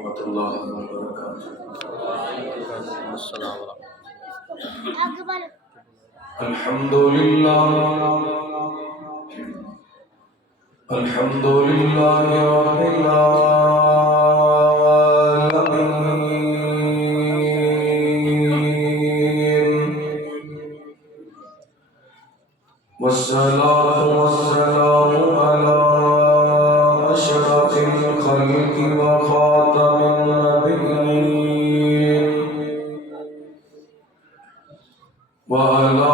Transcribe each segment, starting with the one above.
warahmatullahi wabarakatuh. Alhamdulillah, alhamdulillahi rabbil alamin. Wassalatu wassalamu ala asyrafil khalqi wa khatamin nabiyyin wa ala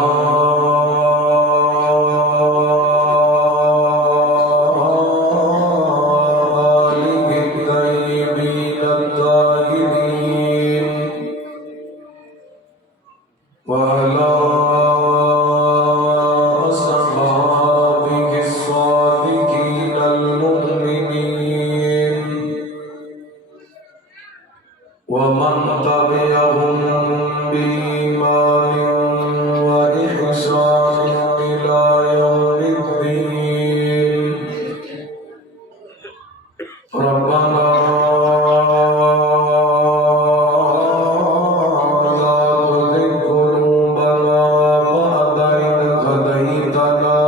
alihi tayyibin at-tahirin wa ala ashabihi as-sadiqin al-mu'minin wa man tabi'ahum bi imanin wa ihsanin ila yaumiddin. Rabbana la tuzigh qulubana ba'da idh hadaytana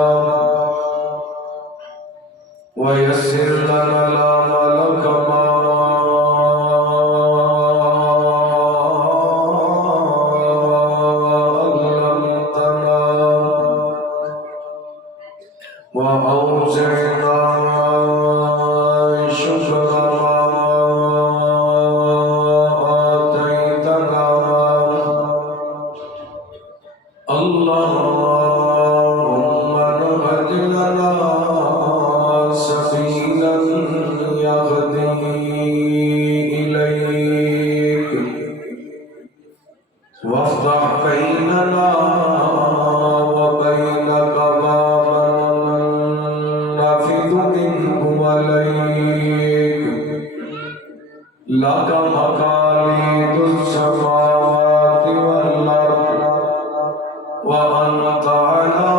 wa yassir lana al-amala kama علمتنا وأوزعنا شكر ما آتيتنا. اللهم نهج لنا سبيلا يهدي إليك وافتح بيننا وبينك بابا نفذ منه عليك لك مقاليد السماوات والأرض وأنت على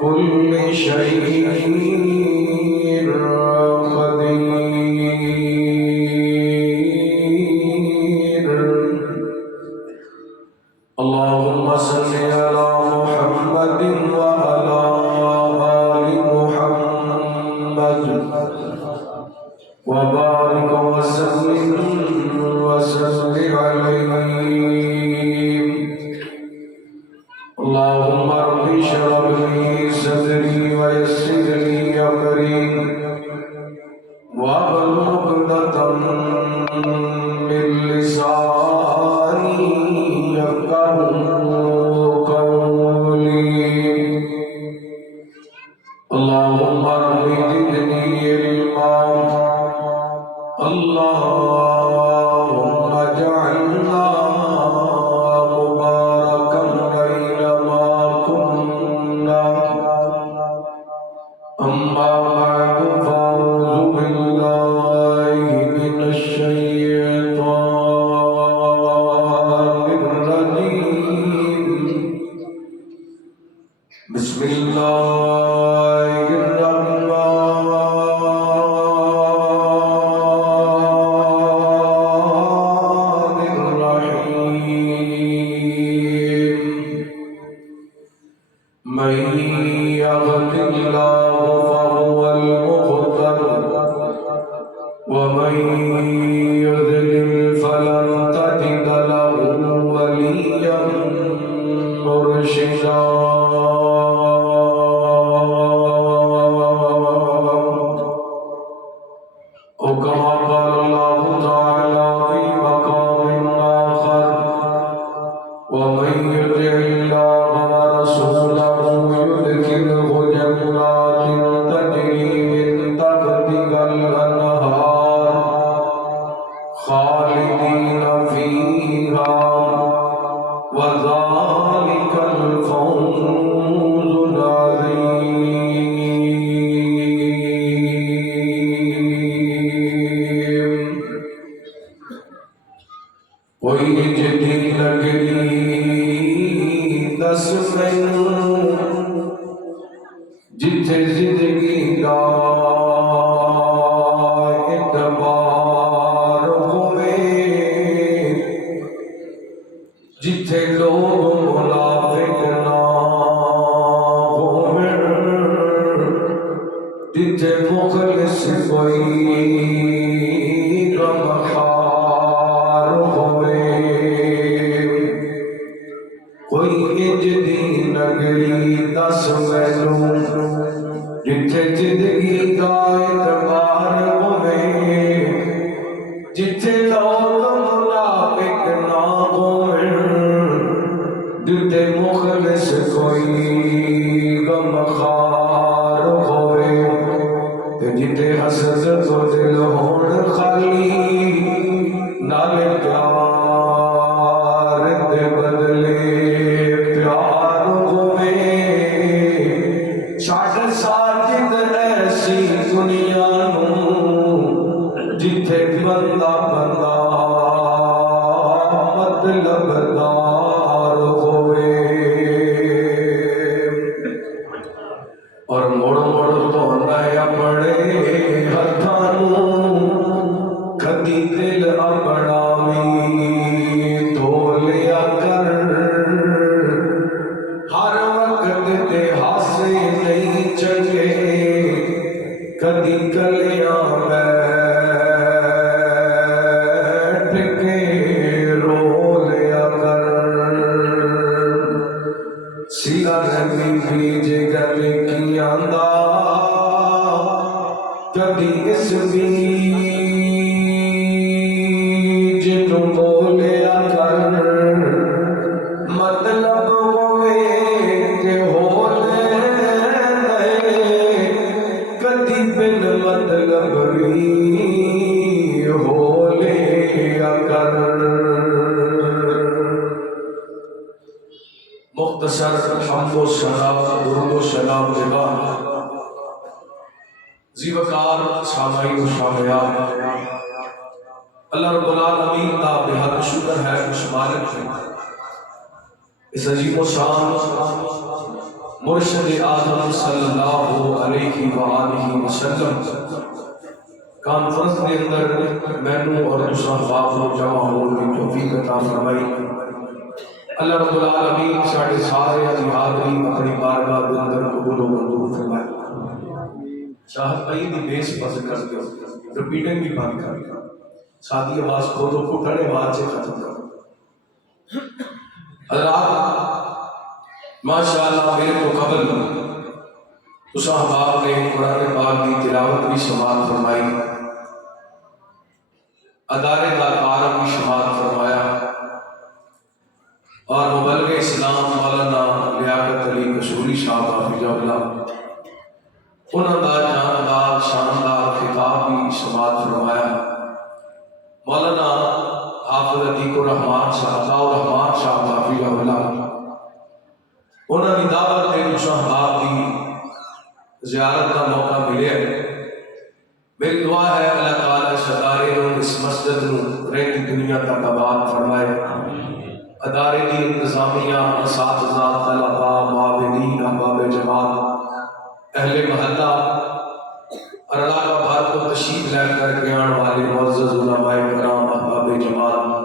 كل شيء قدير. اللهم صل على محمد وعلى آل محمد وبارك وسلم عليه. اللهم رب اشرح لي صدري ويسر لي امري واحلل عقدة من لساني يفقهوا قولي. اللهم رب زدني علما. اللهم اجعلنا مباركا أينما كنا. أما بعد فأعوذ بالله من الشيطان الرجيم. بسم الله الرحمن الرحيم. من يهد الله فهو المهتد ومن يضلل فلن تجد له وليا مرشدا. وكما قال الله تعالى في مقام آخر ومن يطع الله ورسوله يدخله جنات تجري من تحتها الأنهار خالدين فيها وذلك الفوز العظيم. ويجدي لك دس مینوں جتھے زندگی دا اعتبار ہوئے، جتھے لوگ منافق نہ ہوویں، جتھے مخلص کوئی غمخوار ہوئے، کوئی انج دی نگری دس مینوں جتھے زندگی دا اعتبار ہوئے، جتھے لوگ منافق نہ ہوویں، جتھے مخلص کوئی غمخوار ہوئے، تے جتھے حسد تو دل ہون خالی، نالے پیار دے بدلے پیار ہوئے، چھڈ ساجد ایسی دنیا نوں جتھے بندہ بندہ مطلب دار ہوئے، اور مڑ مڑ دھوندا ہے اپنے ہتھاں نوں، کدی دل اپنا وی دھو لیا کر، ہر وقت تے ہاسے نہیں چنگے، کدی کلیاں بیٹھ کے رو لیا کر، سیلا رنگی بیج گل کیاں دا، کدی اس بیج نوں بولیا کر، مطلب ہوئے کہ ہو لے، کدی بن مطلب بھی ہو لیا کر۔ مختصر حمد و ثنا درود و سلام کے بعد زی وقار سامعین و سامعات، اللہ رب العالمین کا بہت شکر ہے، اس مالک ہے، اس عظیم و شان مرشد اعظم صلی اللہ علیہ وآلہ وسلم کانفرنس کے اندر مینوں اور تساں احباب نوں جمع ہون کی توفیق عطا فرمائی۔ اللہ رب العالمین ساڈے سارے دی حاضری اپنی بارگاہ دے اندر قبول و منظور فرمائے۔ شاہد بھائی دی بیس پس کر دو، ریپیٹنگ بھی بند کر دو، سادی آواز کھولو، کٹھڑے آواز سے ختم کرو۔ حضرات ماشاءاللہ میرے کو قبل اس احباب نے قرآن پاک کی تلاوت بھی سماعت فرمائی، ادارے کا کارم بھی سماعت فرمایا، اور مبلغ اسلام مولانا لیاقت علی قصوری صاحب حافظہ اللہ انہوں کا جاندار شاندار خطاب بھی سماعت فرمایا۔ مولانا حافظ عتیق الرحمان صاحب عطاء الرحمان صاحب حافظہ اللہ انہوں نے دعوت دے اس احباب کی زیارت کا موقع ملے۔ میری دعا ہے اللہ تعالیٰ ستارے نوں اس مسجد نوں رہتی دنیا تک آباد فرمائے، ادارے کی انتظامیہ، اساتذہ، طلباء، معاونین، احباب جماعت، اہل محلہ اور اللہ کا بھر کو تشریف لے کر کے آنے والے معزز علماء کرام، احباب جماعت،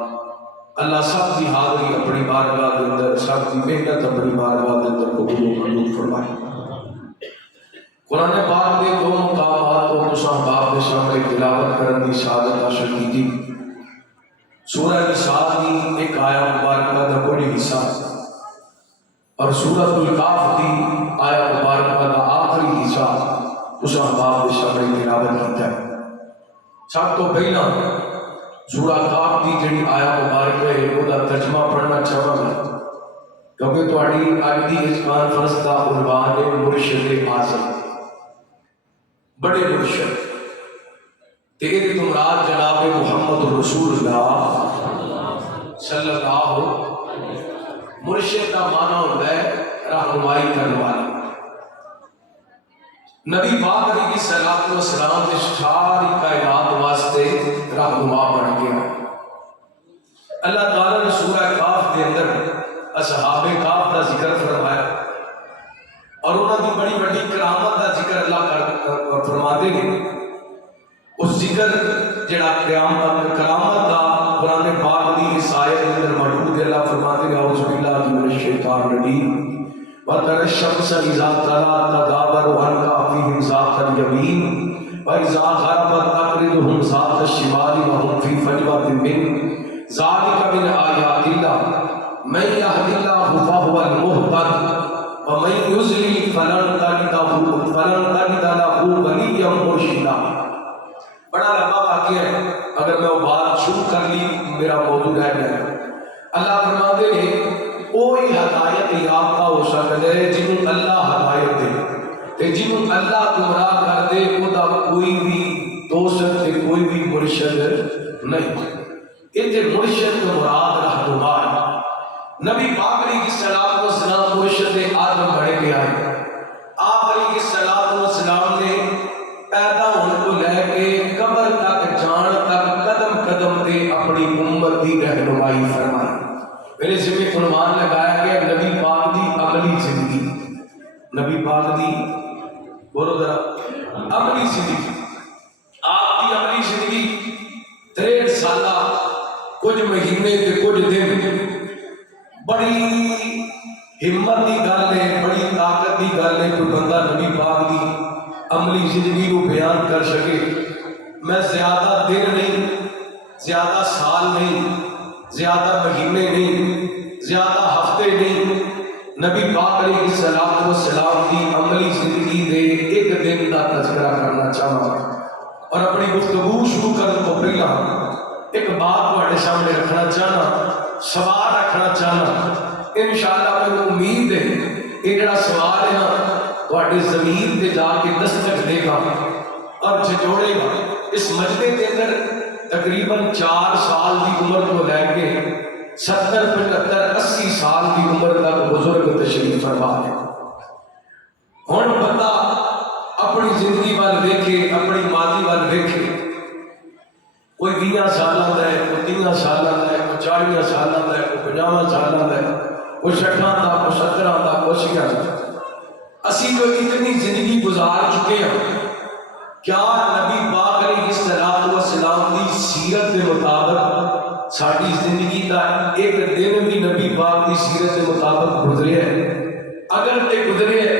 اللہ سب کی حاضری اپنی بارگاہ کے اندر، سب کی محنت اپنی بارگاہ کے اندر قبول و منظور فرمائے۔ قرآن پاک کے دو مقامات کو تساں احباب کے سامنے تلاوت کرن دی سعادت حاصل کی۔ سورہ نساء کی ایک آیت مبارکہ کا کوئی حصہ اور سورۃ الکاف کی آیت مبارکہ کا آخری حصہ اس احباب کے سامنے تلاوت کیتا ہے۔ سب تو پہلا سورہ کاف کی جڑی آیت مبارکہ ہے وہ دا ترجمہ پڑھنا چاہوں گا، کیونکہ تہاڈی اج دی اس کانفرنس دا عنوان ہے مرشد اعظم، بڑے مرشد تیرے مراد جناب محمد رسول اللہ صلی اللہ۔ مرشد کا معنی ہوتا ہے رہنمائی کرنے والا۔ نبی پاک علیہ الصلوۃ والسلام نے ساری کائنات واسطے رہنما بن گیا۔ اللہ تعالیٰ نے سورہ کاف کے اندر اصحاب کاف کا ذکر ذکر فرمایا اور انہوں کی بڑی بڑی کرامت کا ذکر اللہ فرماتے ہیں. اس ذکر جڑا کرامت کا قرآن پاک دی اس آیت کے اندر موجود ہے. اللہ فرماتے ہیں اعوذ باللہ من الشیطان الرجیم وَتَرَى الشَّمْسَ إِذَا طَلَعَتْ تَزَاوَرُ عَنْ كَهْفِهِمْ ذَاتَ الْيَمِينِ وَإِذَا غَرَبَتْ تَقْرِضُهُمْ ذَاتَ الشِّمَالِ وَهُمْ فِي فَجْوَةٍ مِّنْهُ ذَلِكَ مِنْ آيَاتِ اللَّهِ مَن يَهْدِ اللَّهُ فَهُوَ الْمُهْتَدِ وَمَن يُضْلِلْ فَلَن تَجِدَ لَهُ وَلِيًّا مُرْشِدًا. بڑا لمبا واقعہ ہے، اگر میں وہ بات شروع کر لی میرا موضوع رہ جائے. اللہ فرماتے ہیں کوئی ہدایت یافتہ ہو سکتا ہے جنہوں اللہ ہدایت دے تے جنہوں اللہ گمراہ کر دے وہ کوئی بھی دوست تے کوئی بھی مرشد نہیں. اتنے مرشد کا مراد رہنما ہے. نبی پاک علیہ الصلوۃ والسلام مرشد آدم بڑے کے آئے. آپ علیہ الصلوۃ والسلام نے پیدا ہونے کو لے کے قبر تک جان تک قدم قدم تے اپنی امت کی رہنمائی فرمائی. میرے ذمہ عنوان لگایا گیا نبی پاک دی عملی زندگی. نبی پاک دی بولو ذرا عملی زندگی. آپ کی عملی زندگی 63 سالہ کچھ مہینے تے کچھ دن بڑی ہمت کی گل ہے، بڑی طاقت کی گل ہے کوئی بندہ نبی پاک دی عملی زندگی کو بیان کر سکے. میں زیادہ دن نہیں، زیادہ سال نہیں، زیادہ مہینے نہیں، زیادہ ہفتے نہیں، نبی پاک علیہ الصلوۃ والسلام کی عملی زندگی دے ایک دن کا تذکرہ کرنا چاہوں اور اپنی گفتگو شروع کرنے کو پہلا ایک بات تھوڑے سامنے رکھنا چاہنا، سوال رکھنا چاہنا. انشاءاللہ میں امید ہے یہ جڑا سوال ہے نا تھوڑے ضمیر تے جا کے دستک دے گا اور جھجوڑے گا. اس مجمع کے اندر تقریباً 4 سال کی عمر کو لے کے 70 75 80 سال کی عمر تک بزرگ تشریف فرما ہے. ہن بندہ اپنی زندگی وال دیکھے، اپنی ماضی وال دیکھے، کوئی 20 سالہ کا ہے، کوئی 30 سالہ کا ہے، کوئی 40 سالہ کا ہے، کوئی 50 سالہ کا ہے، کوئی 60 کا، کوئی 70 کا، کوئی 80 کا. اسی جو اتنی زندگی گزار چکے ہیں، کیا نبی پاک علیہ الصلوۃ والسلام کی سیرت کے مطابق ساری زندگی کا ایک دن بھی نبی پاک کی سیرت کے مطابق گزرے ہے؟ اگر تے گزرے ہے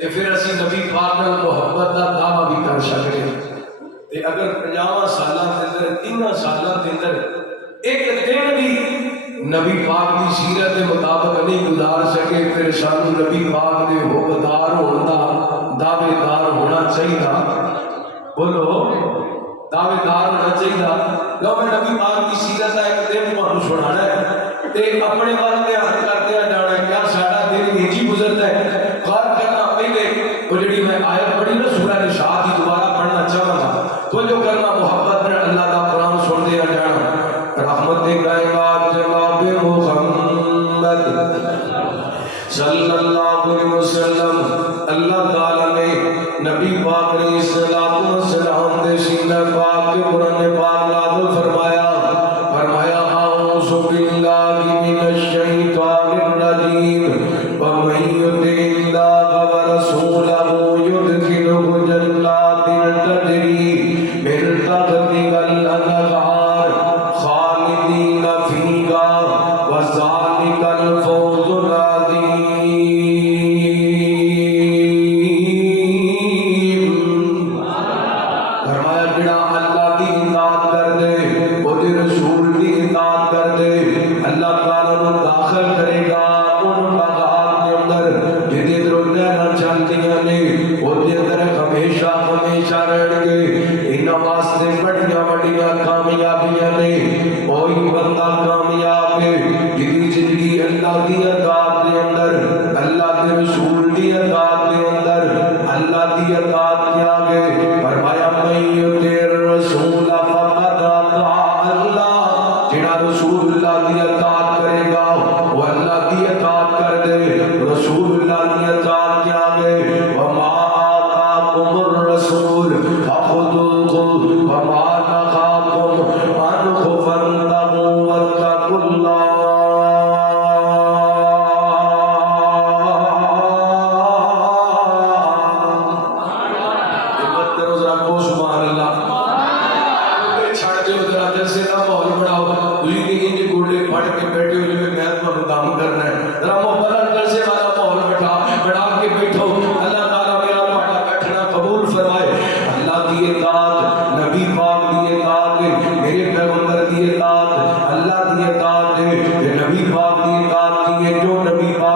تو پھر اسی نبی پاک نال محبت کا دعویٰ بھی کر سکتے ہیں. اگر 50 سالہ کے اندر 3 سالہ کے اندر ایک دن بھی نبی پاک کی سیرت کے مطابق نہیں گزار سکے پھر سانو نبی پاک کے حکمدار ہونا دعوے دار ہونا چاہیے. بولو دعوے دار ہونا چاہیے. لو میں نبی پاک کی سیرت کا ایک دن تمہیں سنانا ہے تے اپنے بارے دھیان کرتے جانا ہے کیا سارا دن ہی گزرتا ہے. غور کرنا پہلے وہ جڑی میں آیت پڑھی نا سورہ نساء کی دوبارہ پڑھنا چاہوں گا تو جو کرنا محبت میں اللہ کا قرآن سنتے جانا. رحمت کائنات جناب محمد صلی اللہ علیہ وسلم اللہ تعالیٰ نے نبی پاک علیہ الصلوۃ والسلام دے سینہ پاک کے قرآن پاک نازل فرمایا. فرمایا اعوذ باللہ من الشیطان الرجیم ومن یطع اللہ ورسولہ یدخلہ جنات تجری من تحتہا الانہار خالدین فیہا وذالک الفوز العظیم.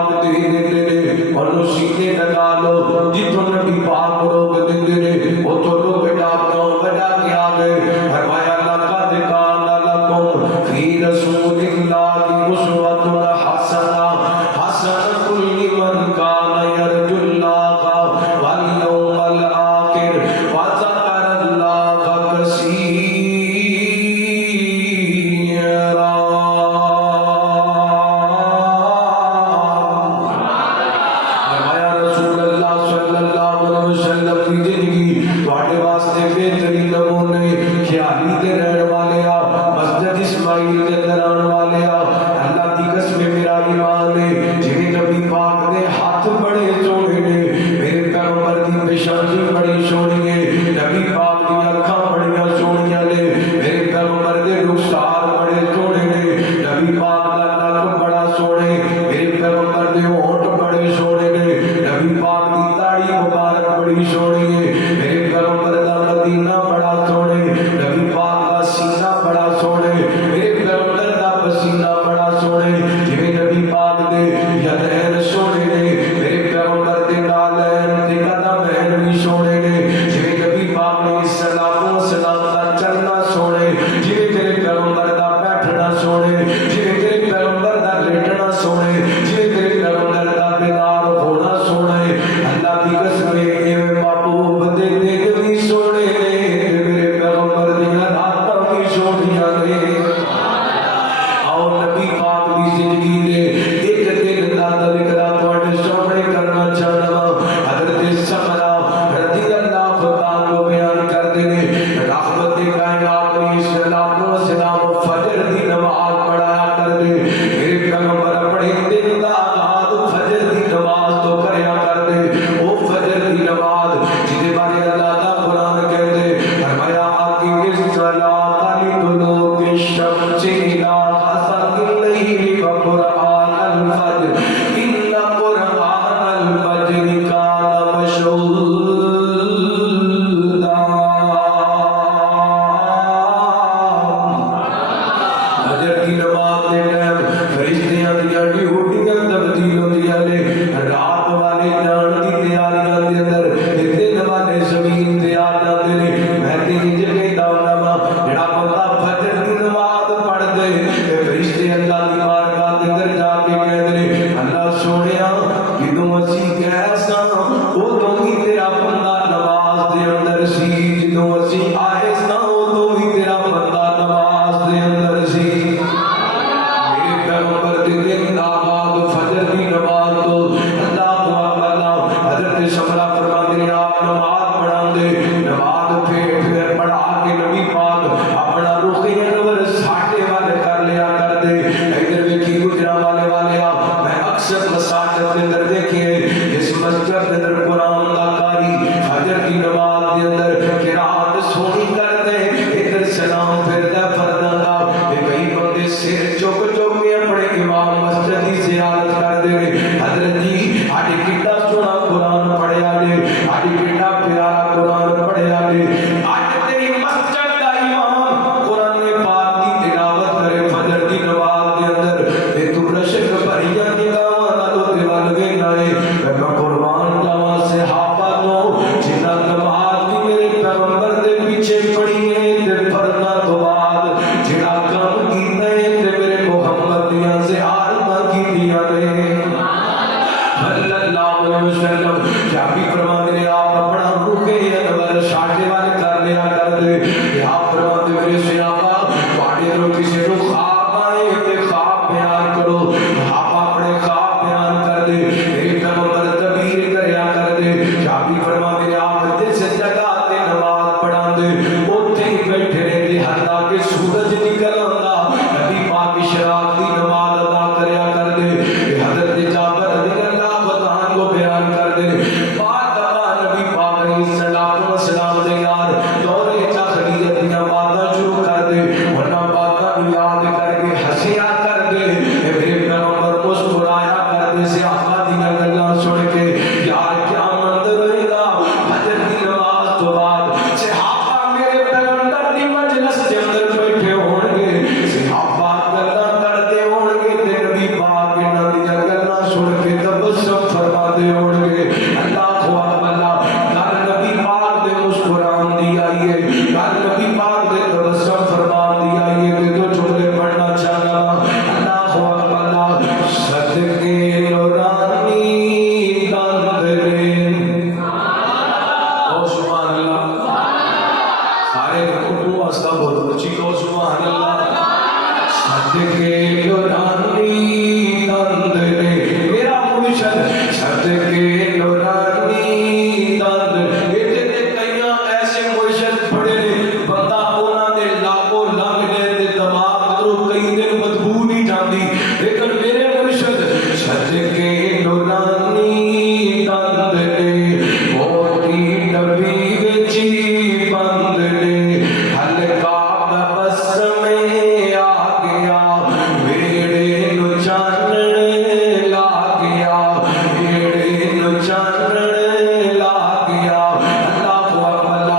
پاک دے دیندے نے انہوں سینے لگا لو جتوں نبی پاک روک دیندے نے اتوں لو بیٹا کیوں بجا کے آ گئے فرمایا لقد کان لکم فی رسول اللہ اسوۃ حسنہ حسنۃ لمن کان یرجو اللہ والیوم الآخر وذکر اللہ کثیرا چھوڑ کے چھت کے نورانی تند ایتھے تے کئیاں ایسے مرشد پڑے بندہ انہاں دے لاگو لنگ دے تے دماغ کرو کئی دن بدبو نہیں جاندی لیکن میرے مرشد چھت کے نورانی تند نے موتی ڈبی وچی بند نے ہلکا بس میں آ گیا میرے نو چانن لا گیا میرے نو چانن لا گیا اللہ اکبر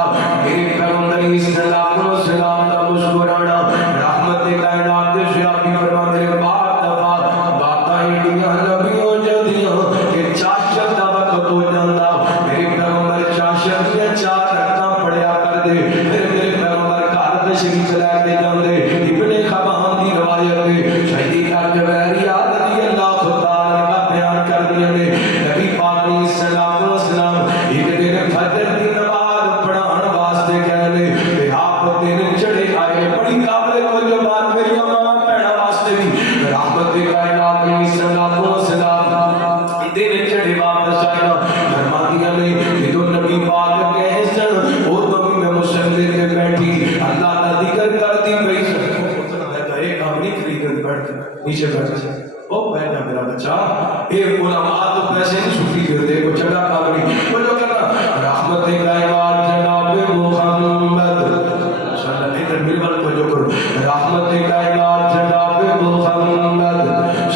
میرے پیغمبر اسلام و سلام دا مسکرانا رحمت کائنات دے شیابی فرما میرے بات دفعہ باتاں ایڈیاں نبیوں جدیاں کہ چاشت دا وقت ہو جاندہ میرے پیغمبر چاشت نے چار رکھنا پڑیا کر دے پھر میرے پیغمبر کار تشریف لے کے جاندے ابن خبان دی روایت ہے شہیدی کا جوہریہ رضی اللہ تعالی کا بیان کر دیا نے نبی پاک علیہ السلام و سلام ایک دن فجر کی نماز پڑھان واسطے کہنے کہ آپ دن چڑھے آئے بڑی قابل کو جو بات میری اماں پہنا واسطے بھی رحمت کائنات علیہ السلام و سلام دن چڑھے واپس آئے فرما دیا نے کہ جو نبی پاک کے حسن وہ تو بھی میں مسلم کے بیٹھی اللہ کا ذکر کرتی پئی ایک کامری خرید بیٹھ نیچے بیٹھ جائے او بیٹھا میرا بچہ ایک علماء تو پیسے نہیں چھٹی کرتے کو چنگا کامری وہ جو کہنا رحمت کائنات جناب محمد صلی اللہ علیہ وسلم کو جو کرو رحمت کائنات جناب محمد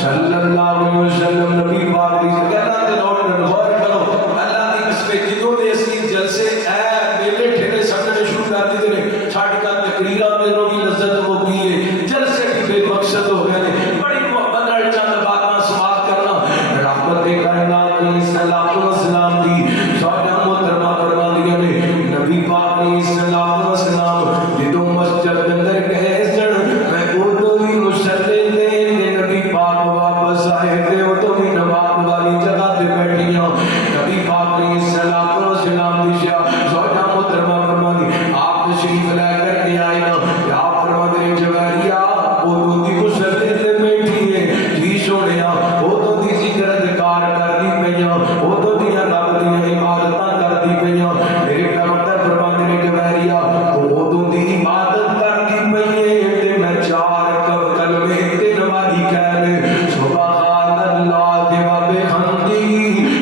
صلی اللہ علیہ وسلم نبی پاک دی کہنا تے غور کرو اللہ دی قسم جدوں دے اسی جلسے اے میلے ٹھیلے سمجھنے شروع کر دیتے نے چھاڑ کا تقریرا میں روی لذت ہو گئی ہے جلسے کی بے مقصد ہو گئے نے بڑی محبت نال چند باتاں سماعت کرنا رحمت کائنات علیہ السلام و سلام دی سوجا محترمہ فرما دیا نے نبی پاک علیہ السلام و سلام جدوں مسجد اندر گئے سن میں اردو بھی مسلم دے نبی پاک واپس آئے تے او تو بھی نماز والی جگہ تے بیٹھیاں نبی پاک علیہ السلام و سلام دی سوجا محترمہ فرما دی آپ تشریف لے کر کے آئے نا یا فرما دے جوہریہ وہ تو دی مسلم تے بیٹھی ہے جی سونیا وہ تو دی ذکر اذکار کرتی پئیاں وہ تو دی رب دی عبادتاں کرتی پئیاں میرے پیغمبر فرما دے جوہریہ وہ تو دی عبادت کرتی پئی تے میں چار کلمے تے نمازی کہہ رہے سبحان اللہ و بحمدہ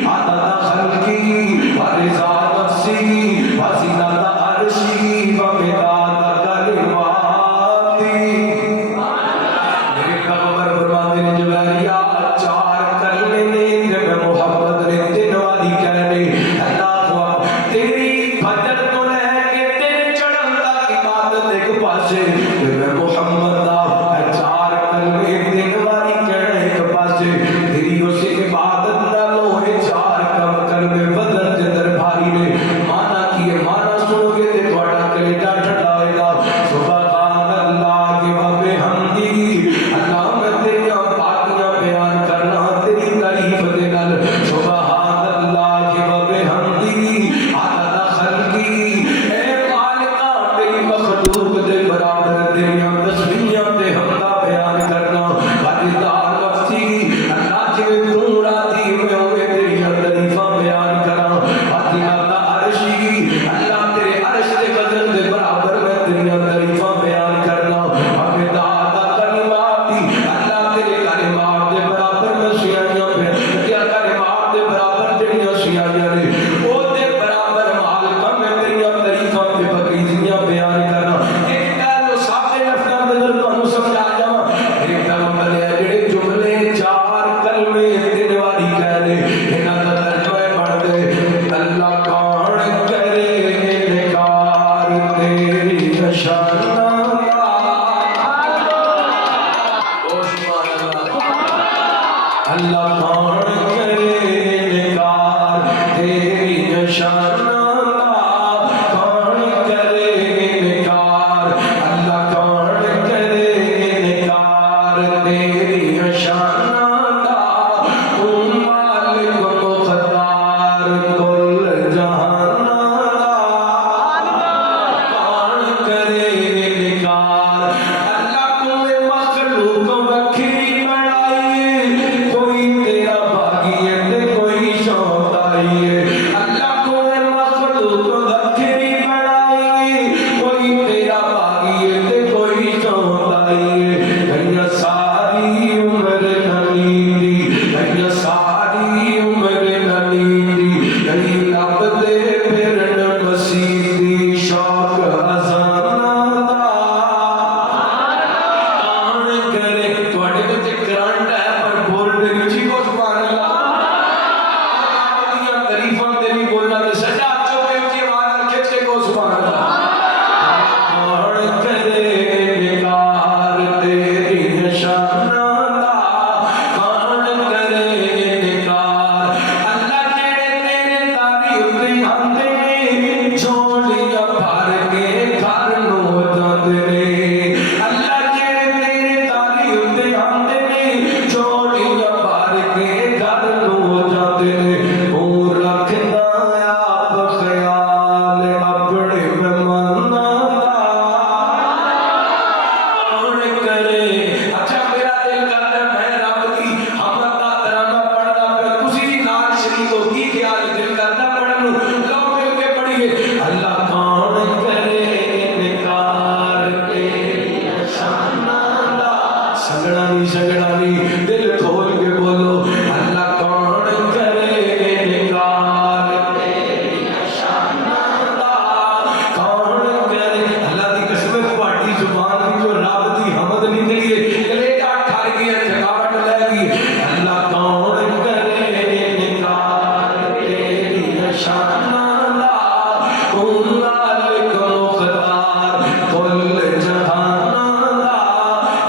عدد خلقی و رضا نفسی و زینت عرشی و مداد کلماتی میرے پیغمبر فرماتے ہیں جوہریہ چار کلمے نے تے میں محبت نے تے نمازی کہہ رہے اللہ اکبر تیری فجر تو لے کے تیرے چڑھن تک عبادت ایک پاسے تے میں محمد دا چار کلمے تے نمازی کہنا ایک پاسے تیری اس عبادت نالوں اے چار کلمے بدن دے اندر بھاری نے مانا کی مانا سنو گے تے تہاڈا کلیجہ ٹھنڈا ہوئے گا سبحان اللہ و بحمدہ اللہ میں تیریاں پاکیاں بیان کرنا تیری تعریف دے نال سبحان اللہ و بحمدہ عدد خلقی اے خالقا تیری مخلوق دے برابر تیریاں تسبیحاں تے حمداں بیان کرنا بادار نفسی اللہ جے تو راضی میں ہوئے تیری تعریفاں بیان کراں بادار عرشی اللہ تیرے عرش دے وزن دے برابر میں تیری تعریفاں بیان کرنا بادار کلماتی اللہ تیرے کلمات دے برابر میں سیاحیاں کیا کلمات دے برابر جڑیاں سیاحیاں نے او دے برابر مالکاں میں تیری تعریفاں تے بقیزیاں بیان کرنا ایک گل سب دے لفظاں دے اندر تانوں سمجھا جاواں میرے پیغمبر نے جڑے جملے چار کلمے تے نواری کہہ دے انہاں دا ترجمہ پڑھ دے اللہ کون کرے انکار تیری نشانہ اللہ کون کرے انکار تیری نشانہ کون کرے انکار اللہ کون کرے انکار تیری نشانہ تو مالک فرمائیے اللہ کو مخلوق بکھری بنائیے کوئی تیرا باغیے تے کوئی چوندائیے کہیں ساری عمر ننیدی کہیں ساری عمر ننیدی کہیں لب دے پھرن مسیدی شوق ہزانہ دا آن کرے تواڈے وچ کرنٹ ہے پر بول دے نیچی کو سبحان اللہ دیا تعریفاں تے نہیں بولنا تے سجا چوکے اونچی آواز نال کھچ کے کو سبحان اللہ آن کرے نگار تیری نشانہ دا آن کرے نگار اللہ جڑے تیرے تاری اُتے آندے نے جھولیاں بھر کے گھر نو جاندے نے اللہ جڑے تیرے تاری اُتے آندے نے جھولیاں بھر کے گھر نو جاندے نے او رکھدا آپ خیال اپنے مہماناں دا آن کرے اچھا میرا دل کرتا ہے میں رب دی حمد دا ترانہ پڑھدا پیا تسی بھی نال شریک ہو کی خیال دل کرتا پڑھن نو لو مل کے پڑھیے اللہ کون کرے نکار تیری شانہ دا سگڑا نہیں دل کھول کے بولو اللہ کون کرے نکار تیری شانہ دا کون کرے اللہ دی قسم تواڈی زبان دی جو رب دی حمد نکلی ہے کلیجہ ٹھر گیا تھکاوٹ لے گئی اللہ کون کرے نکار تیری شانہ دا کون مالک مختار کل جہانہ دا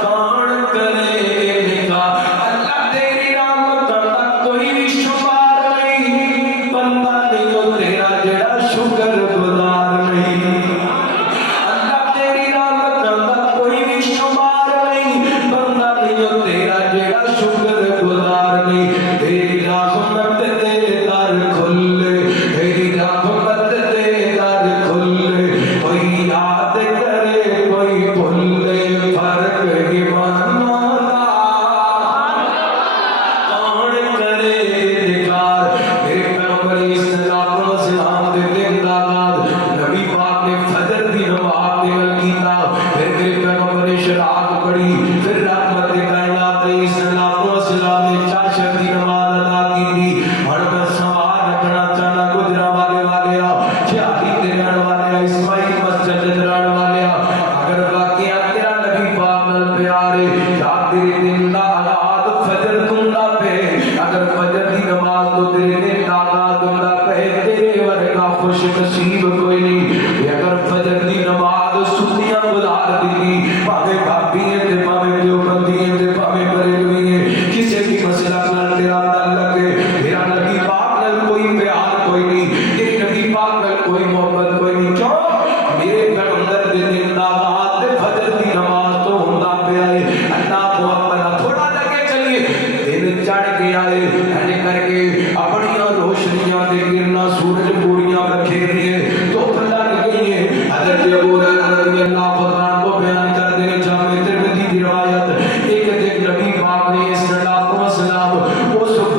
کون کرے نکار اللہ تیری رحمت دا کوئی بھی شمار نہیں بندہ نہیں ہو تیرا جڑا شکر گزار نہیں اللہ تیری رحمت دا کوئی بھی شمار نہیں بندہ نہیں ہو تیرا جڑا شکر گزار نہیں تیری رحمت دے در کھلے تیری رحمت دے در کھلے کوئی یاد کرے کوئی بھولے فرق ایمانوں دا کون کرے نکار میرے پیغمبر اسلام دے دن دا بعد نبی پاک نے فجر دی نماز نکل کیتا پھر میرے پیغمبر شراط پڑھی پھر رحمت کائنات اسلام نے چاشر دی نماز ادا کی ہن میں سوال رکھنا چاہنا گجرا والے چھیاری تے رہن والے اسماعیل مسجد تے رہن والے اگر واقعہ تیرا نبی پاک نال پیار ہے رات تیرے دن دا آغاز فجر تو دا پے اگر فجر دی نماز تو تیرے دن دا آغاز ہوندا پے تیرے ورگا خوش نصیب کوئی نہیں اگر فجر دی نماز سنیاں گزار دی بھاوے بھابی ہے تے بھاوے دیوبندی ہے تے بھاوے بریلوی ہے کسے بھی مسلک نال تیرا تعلق ہے میرا نبی پاک نال کوئی پیار کوئی نہیں میرے نبی پاک نال کوئی محبت کوئی نہیں کیوں میرے پیغمبر دے دن دا آغاز تے فجر دی نماز تو ہوندا پیا ہے اللہ کو اپنا تھوڑا لگے چلیے دن چڑھ گیا ہے ایسے کر کے اپنی روشنیاں دے گرنا سورج پوریاں بکھیر رہی ہے تو لگ گئی ہے حضرت ابو ہریرہ رضی اللہ عنہ کو بیان کر دے جامع ترمذی کی روایت ایک دن نبی پاک نے صلوات و سلام اس وقت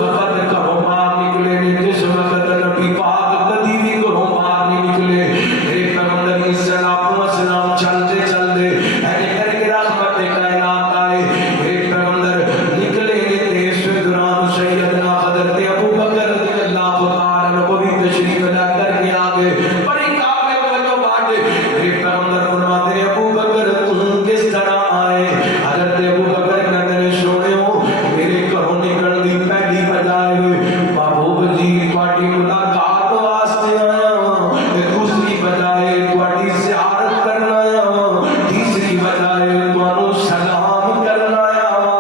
گھروں باہر نکلے نے جس وقت نبی پاک کبھی بھی گھروں باہر نہیں نکلے میرے پیغمبر صلوات و سلام چلتے چلتے ایسے کر کے رحمت کائنات آئے میرے پیغمبر نکلے نے اس دوران سیدنا حضرت ابو بکر رضی اللہ تعالی عنہ بھی تشریف لا کر کے آگے بڑی قابل توجہ بات ہے میرے پیغمبر فرماتے ہیں ابو بکر تم کس طرح آئے حضرت ابو بکر نے میرے سونے ہو میرے گھروں نکل دی پہلی بجائے محبوب جی تواڈی ملاقات واسطے آیا ہوں دوسری بجائے تواڈی زیارت کرنا آیا ہوں تیسری بجائے تانوں سلام کرنا آیا ہوں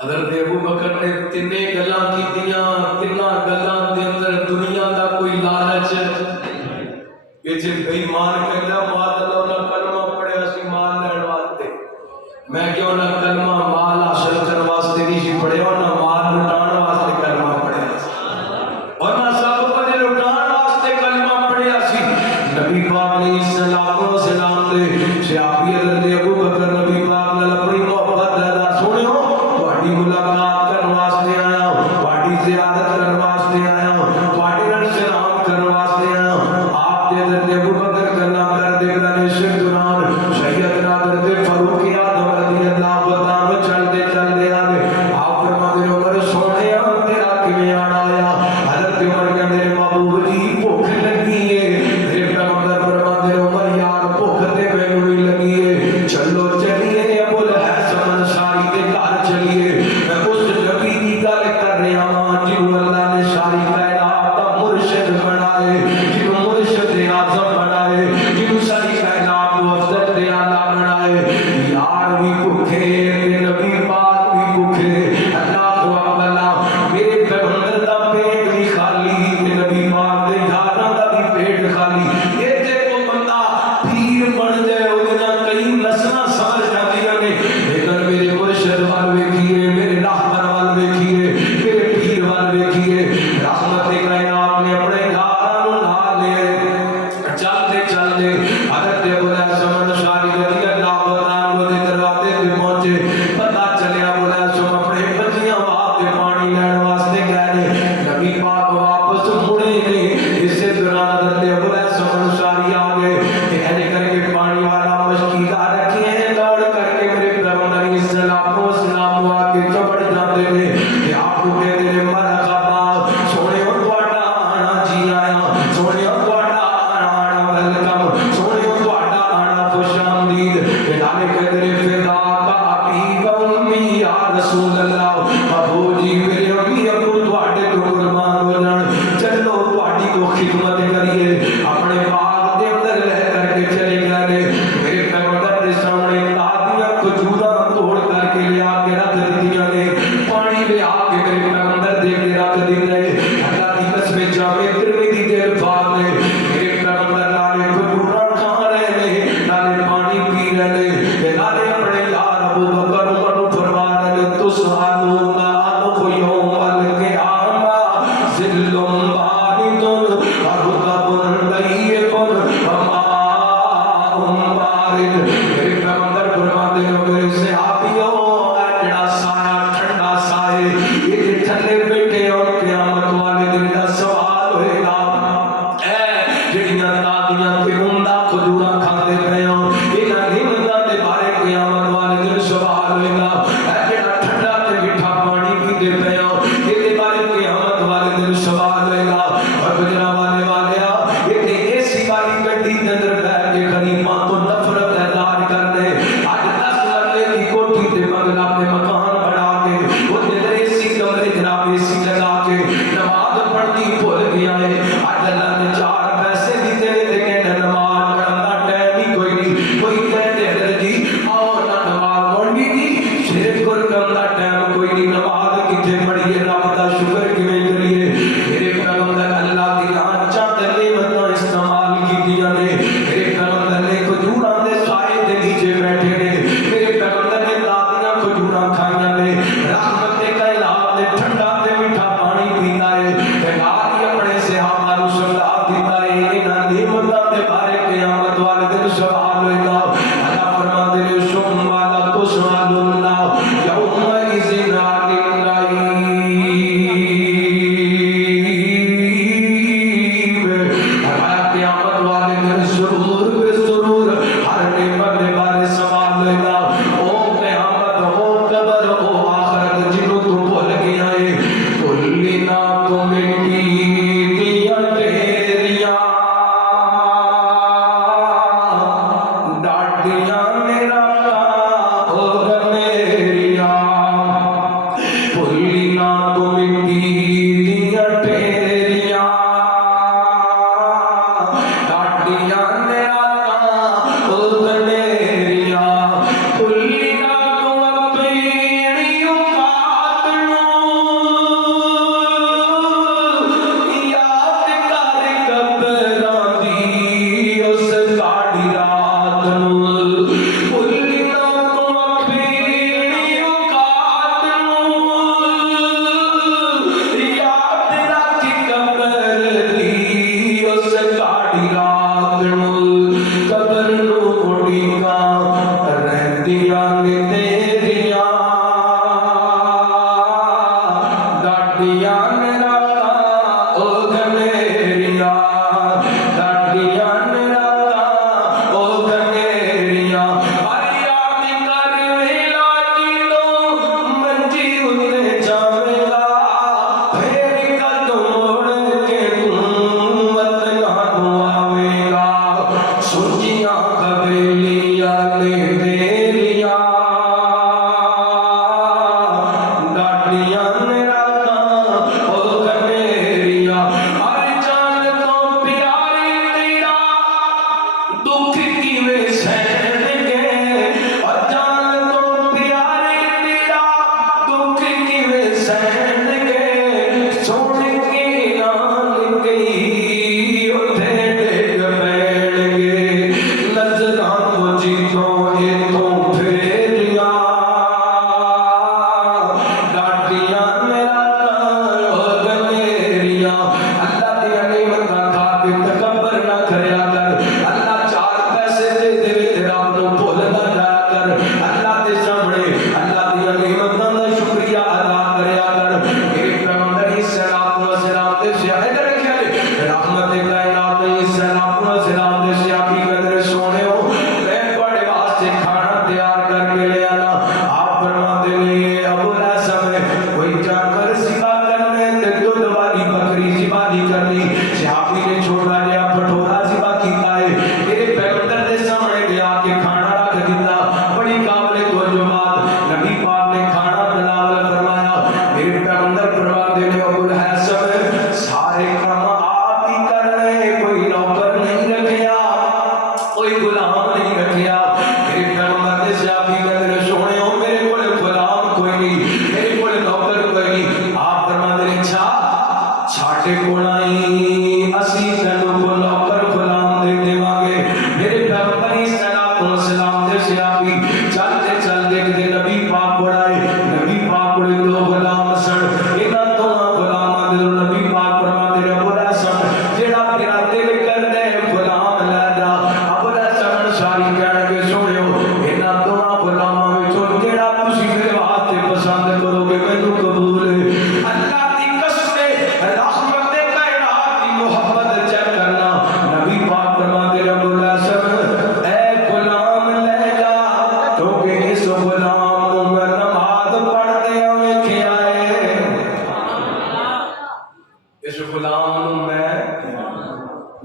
حضرت ابو بکر نے تینے گلاں کیتیاں تینا گلاں دے اندر دنیا دا کوئی لالچ یہ جے بے ایمان کہندا ماد اللہ نہ کلمہ پڑھیا سی مان لین واسطے میں کیوں نہ کلمہ مال حاصل کرنے واسطے نہیں سی پڑھیا نہ مال لٹان واسطے کلمہ پڑھیا اور نہ سب کچھ لٹان واسطے کلمہ پڑھیا سی نبی پاک نے صلوات و سلام دے صحابی حضرت ابو بکر نبی پاک نال اپنی محبت دا سنیو تواڈی ملاقات کرن واسطے آیا تواڈی زیارت کرن واسطے آیا ہوں، تواڈے نال سلام کرن واسطے آیا ہوں۔ آپ دے حضرت ابو بکر گلاں کردے پے شیخ دوران سیدنا حضرت فاروق اعظم رضی اللہ عنہ چلدے چلدے آگے آپ فرماندے عمر سونیا تیرا کیویں آنا آیا؟ حضرت عمر کہندے محبوب جی بھوک لگی ہے۔ میرے پیغمبر فرماندے عمر یار بھوک تے مینوں بھی لگی ہے، چلو چلیے ابو الحسن انصاری دے گھر چلیے، میں اس نبی دی گل کر رہا ہاں جنوں اللہ نے ساری کائنات دا مرشد بنائے، جنوں مرشد اعظم بنائے، جنوں ساری کائنات نو افضل تے اعلی بنائے۔ یار بھی بھوکے تے نبی پاک بھی بھوکے، اللہ اکبر، میرے پیغمبر دا پیٹ بھی خالی تے نبی پاک دے یاراں دا بھی پیٹ خالی۔ ایتھے کوئی بندہ پیر بن جائے اودے نال کئی نسلاں سمجھ جاندیاں نے، لیکن میرے مرشد وال ویکھیے، میرے رہبر وال ویکھیے، میرے پیر وال ویکھیے، رحمت کائنات نے اپنے یاراں نوں نال لے چلدے چلدے حضرت ابو الحسن انصاری رضی اللہ عنہ دے دروازے تے پہنچے۔ پتہ چلیا ابو الحسن اپنے بچیاں واسطے پانی لین واسطے گئے، نبی پاک واپس مڑے نہیں۔ اسی دوران حضرت ابو الحسن انصاری آ گئے، کہنے کر کے پانی والا مشکیزہ رکھیے، دوڑ کر کے میرے پیغمبر علیہ السلام کو سلام ہوا کے چبڑ جاتے ہیں کہ آپ کو کہتے ہیں مرحبا سونے تواڈا آنا جی آیا، سونے تواڈا آنا ویلکم، سونے تواڈا آنا خوش آمدید۔ نالے کہتے ہیں فدا کا ابی و امی یا رسول اللہ، ابو جی میرے امی ابو تواڈے تو قربان ہو جان، چلو تواڈی کو خدمت کریے۔ اپنے باغ دے اندر لے کر کے چلے گئے، میرے پیغمبر دے سامنے تازیاں کھجوراں توڑ کر کے لے آ کے رکھ دتیاں نے، پانی لے آ کے میرے پیغمبر دے کے رکھ دیتے۔ اللہ دی قسم جامع ترمذی دے الفاظ نے میرے پیغمبر نالے کھجوراں کھا رہے نے، نالے پانی پی رہے نے، نالے اپنے یار ابو بکر عمر نوں فرما رہے نے تسالون عن یوم القیامہ ذل بارد رطب طیب وماء بارد۔ میرے پیغمبر فرماتے ہیں میرے صحابیوں جڑا سایہ ٹھنڈا سائے یہ تھلے بیٹھے اور قیامت والے دن دا سوال ہوئے گا، اے جڑیاں تازیاں تے عمدہ کھجوراں کھاندے پئے ہو انہاں نعمتاں دے بارے قیامت والے دن سوال ہوئے گا، اے جڑا ٹھنڈا تے میٹھا پانی پیندے پئے ہو اے دے بارے قیامت والے دن سوال ہوئے گا۔ اور گجرا والے والیا ایتھے ایسی والی گڈی دے اندر بیٹھ کے غریباں تو نفرت اظہار کرنے، اج 10 مرلے دی کوٹھی تے بنگلہ تے مکان بنا کے او دے اندر ایسی کمرے جناب ایسی لگا کے نماز پڑھنی بھول گیا ہے۔ اج اللہ نے 4 پیسے دیتے نے تے کہنا نماز پڑھن دا ٹائم ہی کوئی نہیں، کوئی کہتے حضرت جی آؤ نہ نماز پڑھنی جی شرک کرن دا ٹائم کوئی نہیں، نماز کتھے پڑھیے، رب دا شکر کیویں کریے؟ میرے پیغمبر اللہ دی راہ چند نعمتاں استعمال کیتیاں نے، میرے پیغمبر نے کھجوراں دے سائے دے نیچے بیٹھے نے، میرے پیغمبر نے تازیاں کھجوراں کھائیاں نے، رحمت کائنات نے ٹھنڈا تے میٹھا پانی پیندا ہے، تے نال ہی اپنے صحابہ نوں سمجھا دیتا ہے انہاں نعمتاں دے بارے قیامت والے دن سوال ہوئے گا۔ اللہ فرماتے ہیں ثم لا تسألن یومئذ عن النعیم۔ فرمایا قیامت والے دن سرور بے سرور ہر نعمت دے بارے سوال ہوئے گا۔ او قیامت، او قبر، او آخرت جنوں تو بھول گیا ہے، کلینا تو مٹی دیاں ڈھیریاں ڈاڈیاں میرا او گنیریاں، کلینا تو مٹی دیاں ڈھیریاں ڈاڈیاں میرا او گنیریاں، کلینا تو اپنی اوقات نوں یاد کر قبراں دی اس گاڑی رات نوں، کلینا تو اپنی اوقات نوں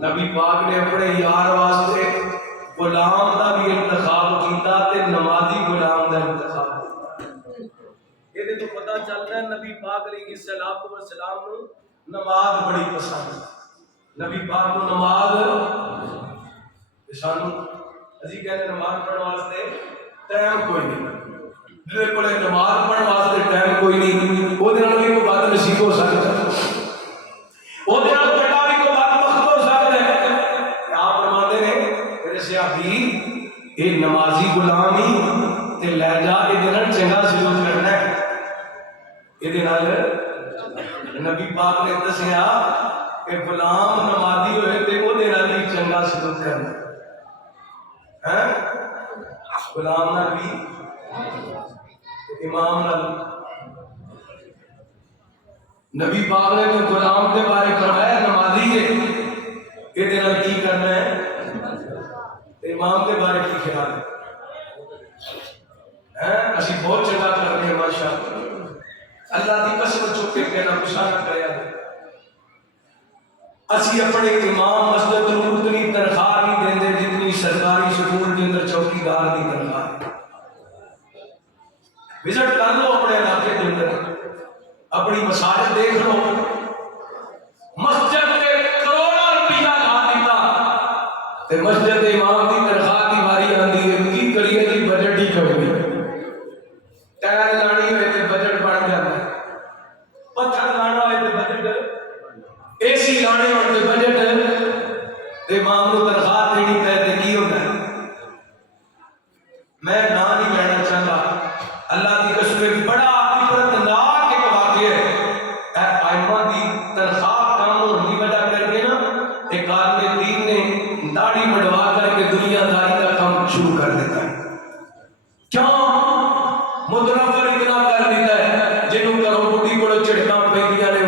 نبی پاک نے اپنے یار واسطے غلام دا بھی انتخاب کیتا تے نمازی غلام دا انتخاب کیتا. یہ تو پتہ چلتا ہے نبی پاک علیہ الصلوۃ والسلام نو نماز بڑی پسند ہے. نبی پاک کو نماز سانو اسی کہتے نماز پڑھنے واسطے ٹائم کوئی نہیں. جس کو نماز پڑھنے واسطے ٹائم کوئی نہیں وہ دن بھی کوئی بات نصیب ہو سکتا ہے. وہ دن یہ نمازی غلامی تے لے جا یہ چنگا سلوک کرنا ہے. یہ نبی پاک نے دسیا کہ غلام نمازی ہوئے تے وہ بھی چنگا سلوک کرنا ہے. غلام نال بھی امام نال. نبی پاک نے تو غلام کے بارے فرمایا نمازی ہے یہ کی کرنا ہے. امام کے بارے کی خیال ہے اسی بہت چنگا کرتے ہیں ماشاءاللہ. اللہ کی قسم چک کے کہنا پچھانا کریا ہے اسی اپنے امام مسجد کو اتنی تنخواہ نہیں دیں جتنی سرکاری سکول کے اندر چوکیدار کی تنخواہ ہے. وزٹ کر لو اپنے علاقے کے اندر اپنی مساجد دیکھ لو. مسجد کے کروڑوں روپیہ لا دیتا مسجد امام کی تنخواہ کی باری آتی ہے کی کریے جی بجٹ ہی کرے ٹائر لانی ہوئے تو بجٹ بن جاتا ہے. پتھر لانا ہوئے تو بجٹ اے سی لانے ہوئے تو بجٹ امام کو تنخواہ دینی پہ کی ہوتا ہے. میں نہ نہیں لینا چاہتا. اللہ کی قسم بڑا عبرتناک ایک واقعہ ہے. ائمہ کی تنخواہ کم ہونے کی وجہ کر کے نا ایک عالم دین نے داڑھی بڑھوا کر کے دنیا داری کا کام شروع کر دیتا ہے. کیوں متنفر اتنا کر دیتا ہے جنہوں کروڑپتی کو چڑکاں پہ دیا نے